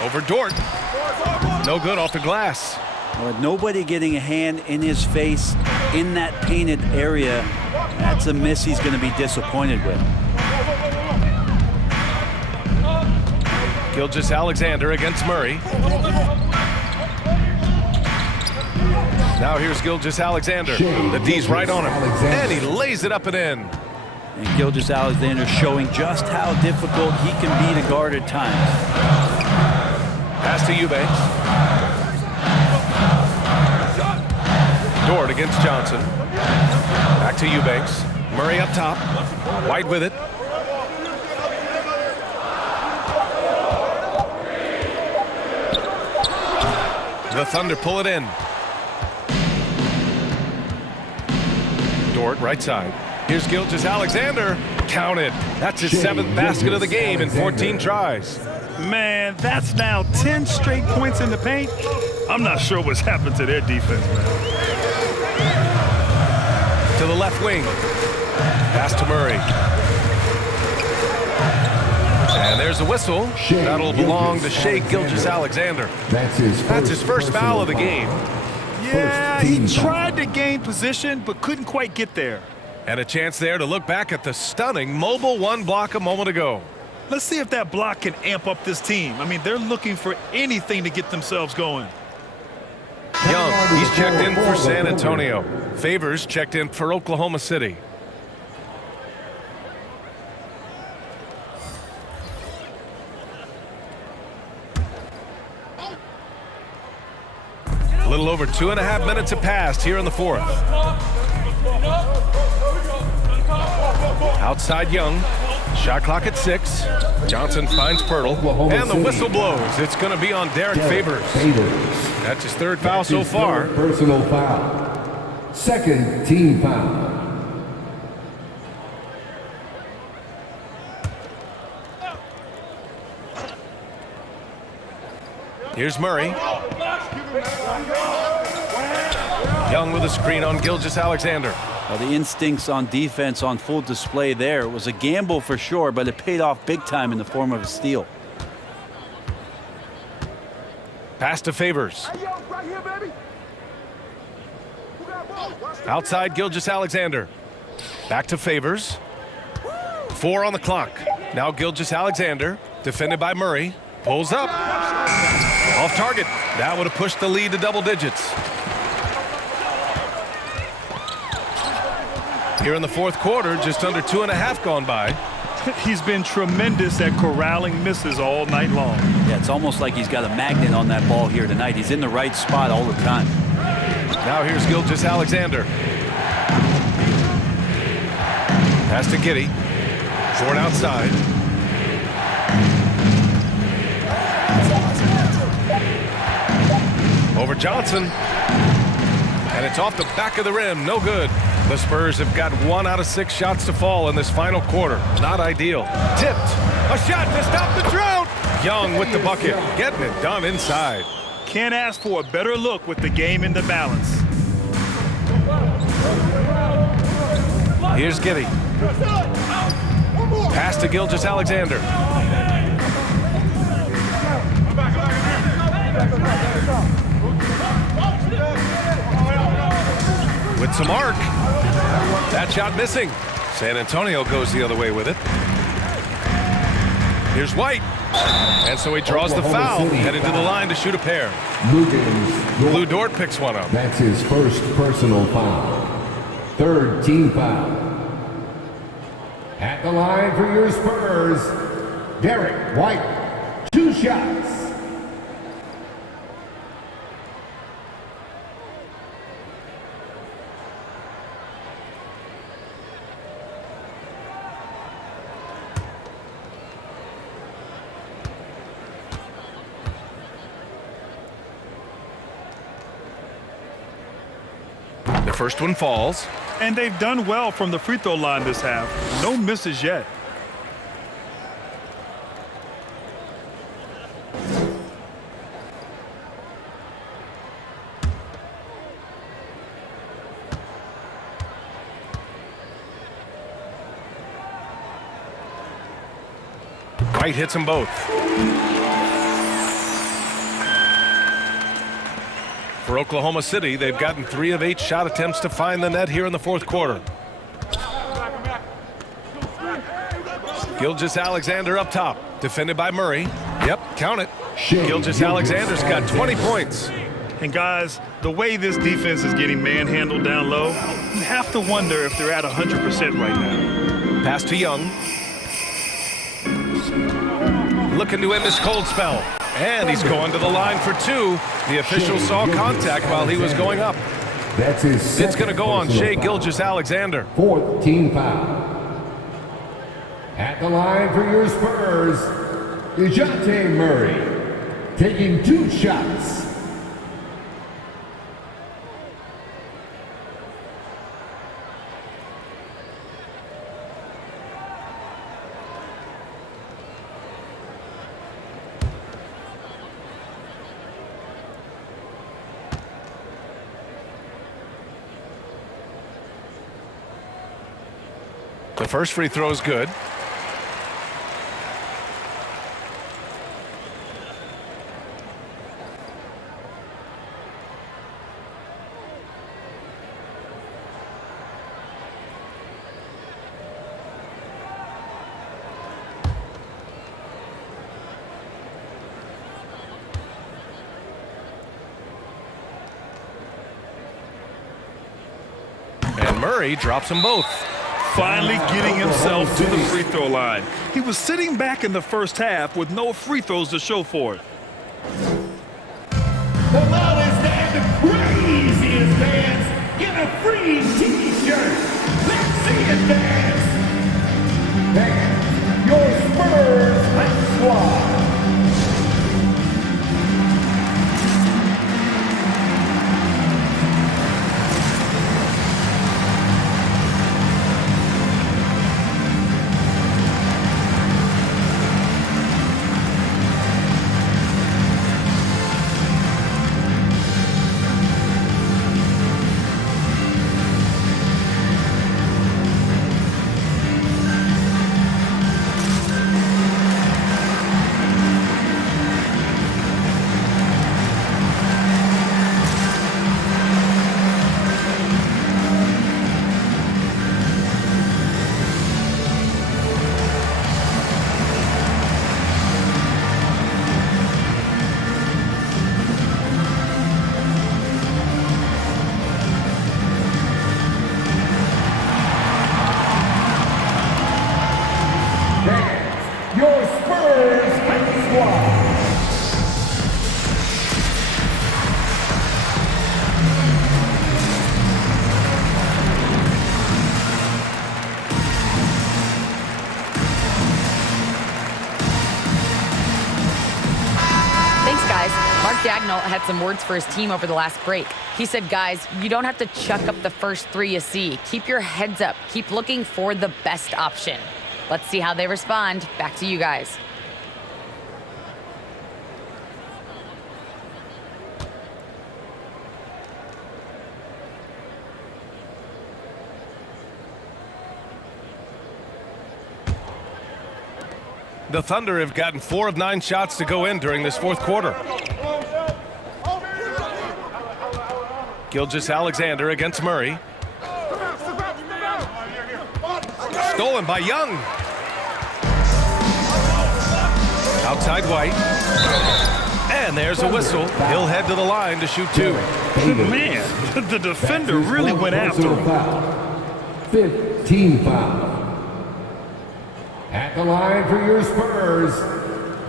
Over Dort. No good off the glass. With nobody getting a hand in his face in that painted area, that's a miss he's going to be disappointed with. Gilgeous-Alexander against Murray. Now here's Gilgeous-Alexander. The D's right on him. And he lays it up and in. And Gilgeous-Alexander showing just how difficult he can be to guard at times. Pass to Eubanks. Dort against Johnson. Back to Eubanks. Murray up top. White with it. The Thunder pull it in. Dort right side. Here's Gilgeous-Alexander. Counted. That's his 7th basket of the game in 14 tries. Man, that's now 10 straight points in the paint. I'm not sure what's happened to their defense, man. To the left wing. Pass to Murray. And there's a whistle. That'll belong to Shai Gilgeous-Alexander. That's his first foul of the game. Yeah, he tried to gain position, but couldn't quite get there. And a chance there to look back at the stunning mobile 1 block a moment ago. Let's see if that block can amp up this team. I mean, they're looking for anything to get themselves going. Young, he's checked in for San Antonio. Favors checked in for Oklahoma City. A little over 2.5 minutes have passed here in the fourth. Outside Young. Shot clock at 6. Johnson finds Pirtle. And the whistle blows. It's going to be on Derek Favors. That's his 3rd foul so far. Personal foul. 2nd team foul. Here's Murray. Young with a screen on Gilgeous-Alexander. Well, the instincts on defense on full display there. It was a gamble for sure, but it paid off big time in the form of a steal. Pass to Favors. Outside Gilgeous-Alexander. Back to Favors. 4 on the clock. Now Gilgeous-Alexander, defended by Murray. Pulls up. Off target. That would have pushed the lead to double digits. Here in the fourth quarter, just under 2.5 gone by. He's been tremendous at corralling misses all night long. Yeah, it's almost like he's got a magnet on that ball here tonight. He's in the right spot all the time. Now here's Gilgeous-Alexander. Pass to Giddey. Short outside. Over Johnson. And it's off the back of the rim. No good. The Spurs have got 1 out of 6 shots to fall in this final quarter. Not ideal. Tipped. A shot to stop the drought. Young with the bucket. Getting it done inside. Can't ask for a better look with the game in the balance. Here's Giddey. Pass to Gilgeous-Alexander. With some arc. That shot missing. San Antonio goes the other way with it. Here's White. And so he draws the foul, heading to the line to shoot a pair. Lou Dort picks one up. That's his first personal foul. Third team foul. At the line for your Spurs, Derek White. 2 shots. The first one falls. And they've done well from the free throw line this half. No misses yet. White hits them both. For Oklahoma City, they've gotten 3 of 8 shot attempts to find the net here in the fourth quarter. Gilgeous-Alexander up top, defended by Murray. Yep, count it. Gilgeous-Alexander's got 20 points. And guys, the way this defense is getting manhandled down low, you have to wonder if they're at 100% right now. Pass to Young. Looking to end this cold spell. And he's going to the line for 2. The official saw contact while he was going up. That's his It's going to go on Shai Gilgeous-Alexander. 4th team foul. At the line for your Spurs, DeJounte Murray, taking 2 shots. The first free throw is good. And Murray drops them both. Finally getting himself to the free throw line. He was sitting back in the first half with no free throws to show for it. The loudest and the craziest fans get a free t-shirt. Let's see it dance. Fans, your Spurs Hype Squad. Dagnall had some words for his team over the last break. He said, guys, you don't have to chuck up the first three you see. Keep your heads up. Keep looking for the best option. Let's see how they respond. Back to you guys. The Thunder have gotten 4 of 9 shots to go in during this fourth quarter. Gilgeous-Alexander against Murray. Stolen by Young. Outside White. And there's a whistle. He'll head to the line to shoot 2. Man, the defender really went after him. 15 foul. At the line for your Spurs,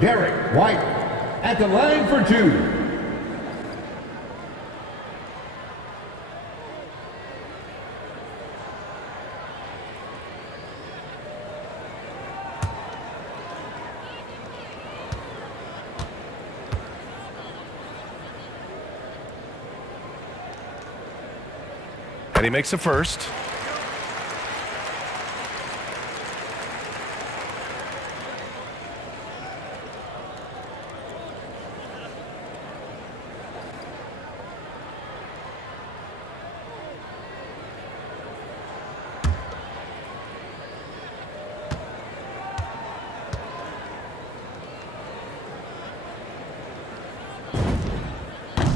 Derek White at the line for 2. And he makes a first.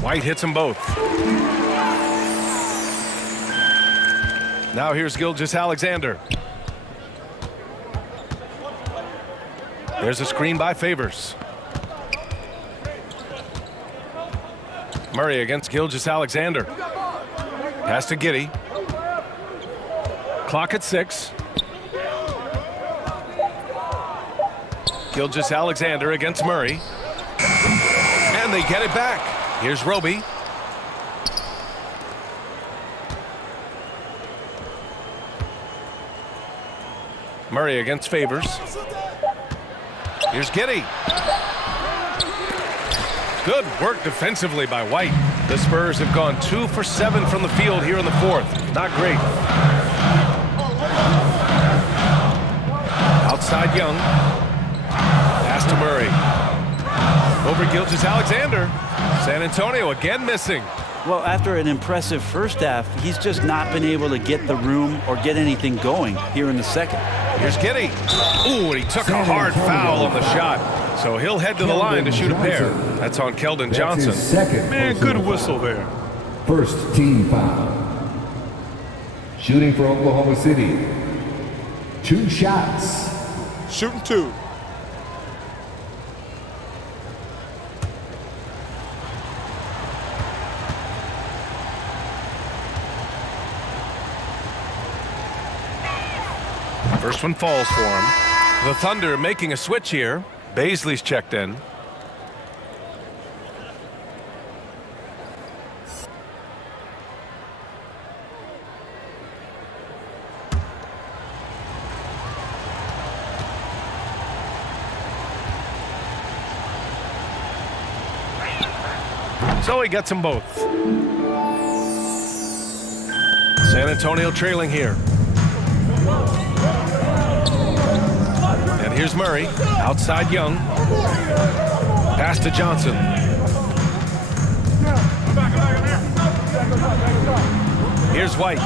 White hits them both. Now here's Gilgeous-Alexander. There's a screen by Favors. Murray against Gilgeous-Alexander. Pass to Giddey. Clock at 6. Gilgeous-Alexander against Murray. And they get it back. Here's Roby. Murray against Favors. Here's Giddey. Good work defensively by White. The Spurs have gone 2 for 7 from the field here in the fourth. Not great. Outside Young. Pass to Murray. Over Gilgeous-Alexander. San Antonio again missing. Well, after an impressive first half, he's just not been able to get the room or get anything going here in the second. Here's Giddey. Ooh, and he took a hard foul on the shot. So he'll head to the line to shoot a pair. That's on Keldon Johnson. Man, good whistle there. First team foul. Shooting for Oklahoma City. 2 shots. Shooting 2. First one falls for him. The Thunder making a switch here. Baisley's checked in. So he gets them both. San Antonio trailing here. And here's Murray, outside Young. Pass to Johnson. Here's White.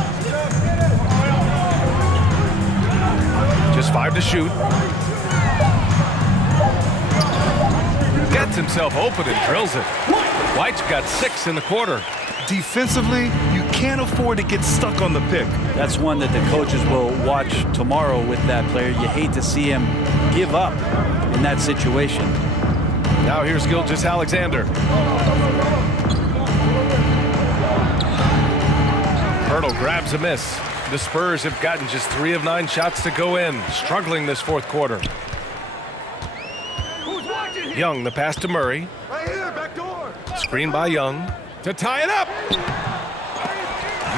Just 5 to shoot. Gets himself open and drills it. White's got 6 in the quarter. Defensively, you can't afford to get stuck on the pick. That's one that the coaches will watch tomorrow with that player. You hate to see him give up in that situation. Now here's Gilgeous-Alexander. Hurdle grabs a miss. The Spurs have gotten just 3 of 9 shots to go in, struggling this fourth quarter. Young, the pass to Murray. Right here, back door. Screen by Young to tie it up.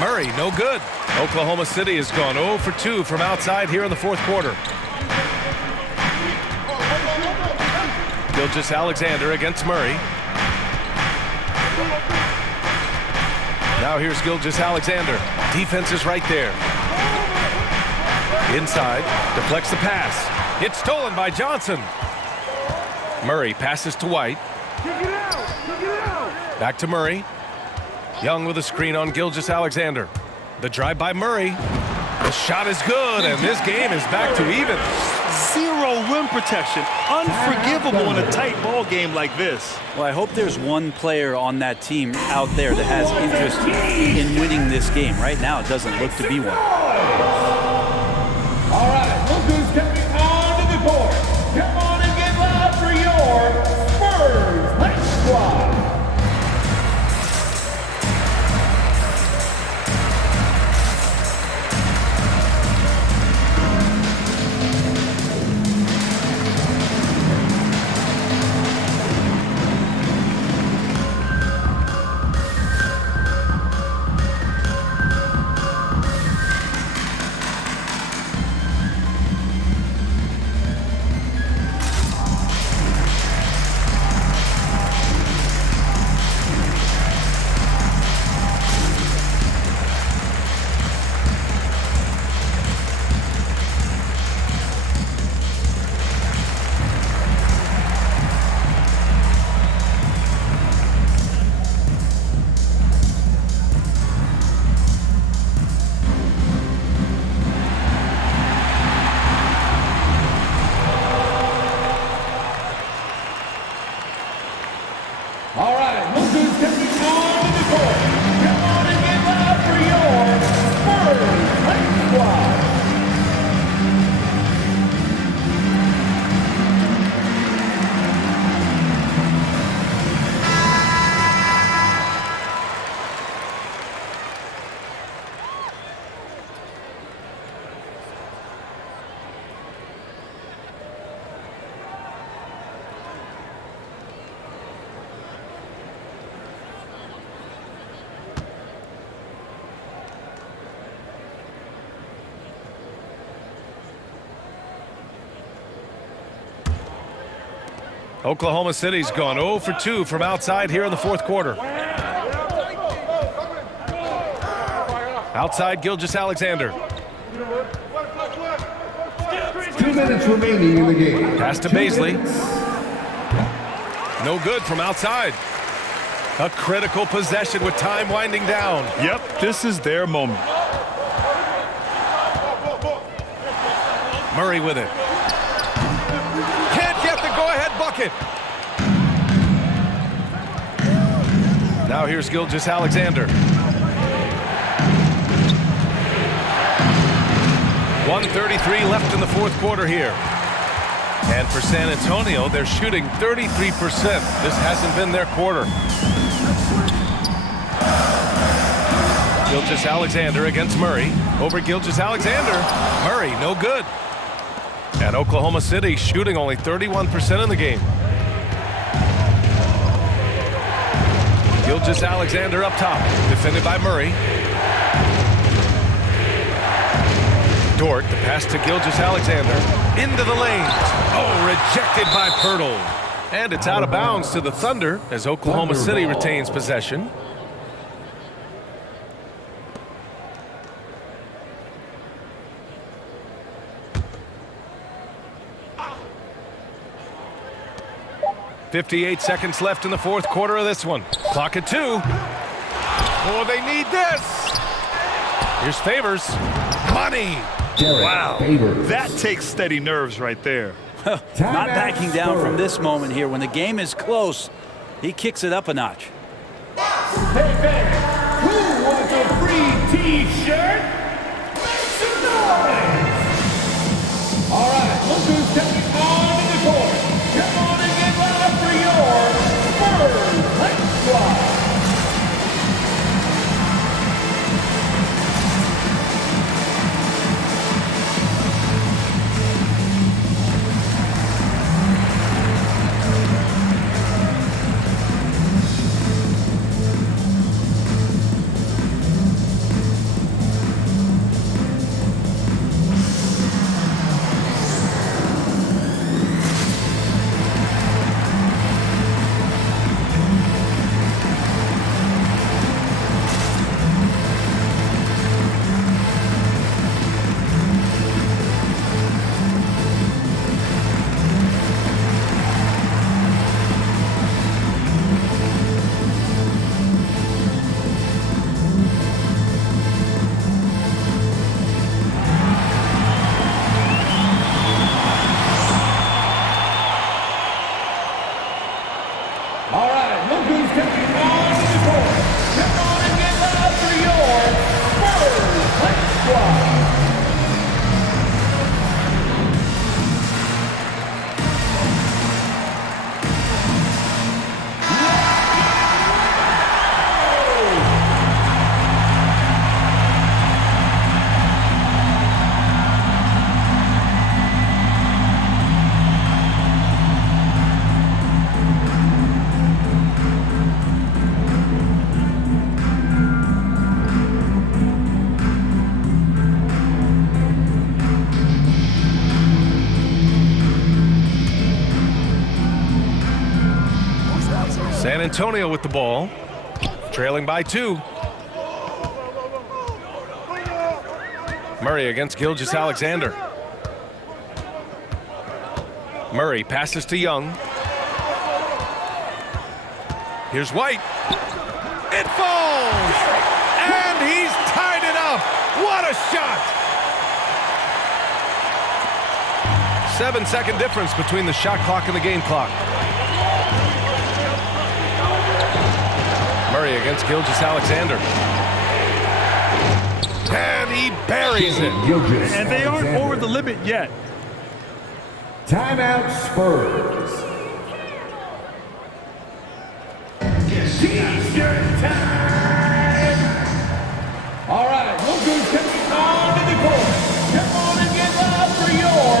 Murray, no good. Oklahoma City has gone 0 for 2 from outside here in the fourth quarter. Gilgeous-Alexander against Murray. Now here's Gilgeous-Alexander. Defense is right there. Inside, deflects the pass. It's stolen by Johnson. Murray passes to White. Back to Murray. Young with a screen on Gilgeous-Alexander. The drive by Murray. The shot is good, and this game is back to even. Zero rim protection. Unforgivable in a tight ball game like this. Well, I hope there's one player on that team out there that has interest in winning this game. Right now, it doesn't look to be one. All right, look who's coming onto the court. Come on and get loud for your Spurs Night Squad. All right, look who's coming onto the court. Come on and get loud for your Spurs Night Squad. Oklahoma City's gone 0 for 2 from outside here in the fourth quarter. Outside, Gilgeous-Alexander. 2 minutes remaining in the game. Pass to Baisley. No good from outside. A critical possession with time winding down. Yep, this is their moment. Murray with it. Can't get the go-ahead bucket. Now here's Gilgeous-Alexander. 1:33 left in the fourth quarter here. And for San Antonio, they're shooting 33%. This hasn't been their quarter. Gilgeous-Alexander against Murray. Over Gilgeous-Alexander. Murray, no good. And Oklahoma City shooting only 31% in the game. Gilgeous-Alexander up top, defended by Murray. Dort, the pass to Gilgeous-Alexander. Into the lane. Oh, rejected by Pirtle. And it's out of bounds to the Thunder as Oklahoma City retains possession. .58 seconds left in the fourth quarter of this one. Clock at 2. Oh, they need this. Here's Favors. Money. Wow. That takes steady nerves right there. Not backing down from this moment here. When the game is close, he kicks it up a notch. Hey, fans, who wants a free T-shirt? Make some noise! All right, look who's stepping onto the court. Come on and get loud for your Spurs Night Squad. Antonio with the ball, trailing by 2. Murray against Gilgeous-Alexander. Murray passes to Young. Here's White. It falls! And he's tied it up! What a shot! 7-second difference between the shot clock and the game clock. Murray against Gilgeous-Alexander. And he buries it. And they aren't over the limit yet. Timeout Spurs. T-shirt time! All right, look who's coming onto the court. Come on and get loud for your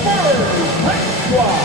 Spurs Hype Squad.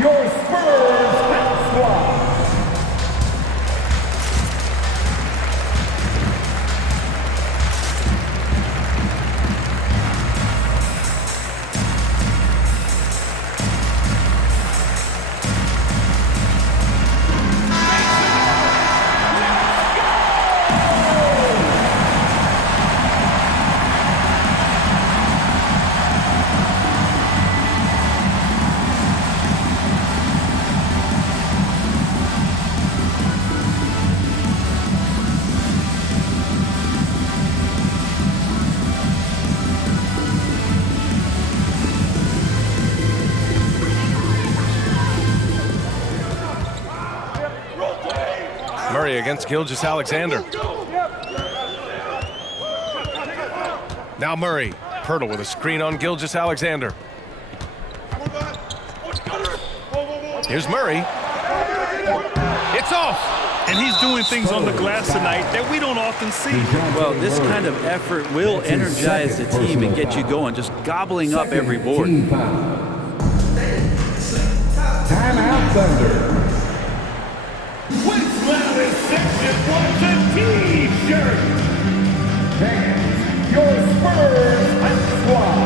Your Spurs Hype Squad. Murray against Gilgeous-Alexander. Now Murray. Pirtle with a screen on Gilgeous-Alexander. Here's Murray. It's off. And he's doing things on the glass tonight that we don't often see. Well, this kind of effort will energize the team and get you going, just gobbling up every board. Timeout Thunder. Which loudest section wants a T-shirt? Fans, your Spurs Hype Squad.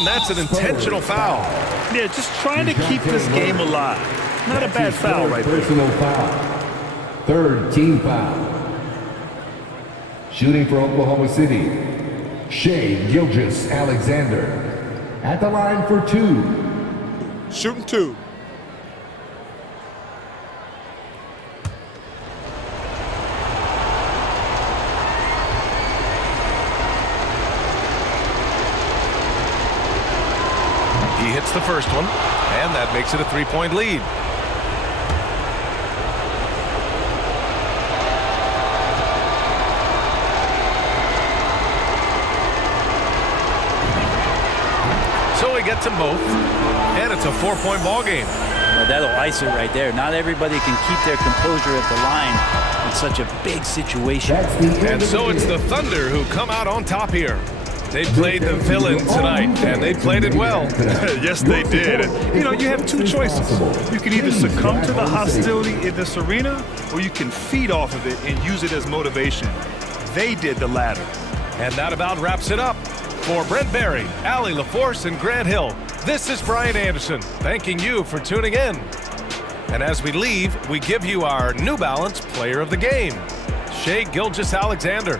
And that's an intentional foul. Yeah, just trying to keep this game alive. Not a bad foul right there. Personal foul. Third team foul. Shooting for Oklahoma City, Shai Gilgeous-Alexander. At the line for 2. Shooting 2. He hits the first one, and that makes it a 3-point lead. So he gets them both, and it's a 4-point ball game. Well, that'll ice it right there. Not everybody can keep their composure at the line in such a big situation. And so it's the Thunder who come out on top here. They played the villain tonight, and they played it well. Yes, they did. And, you have two choices. You can either succumb to the hostility in this arena, or you can feed off of it and use it as motivation. They did the latter. And that about wraps it up. For Brent Barry, Allie LaForce, and Grant Hill, this is Brian Anderson, thanking you for tuning in. And as we leave, we give you our New Balance Player of the Game, Shai Gilgeous-Alexander.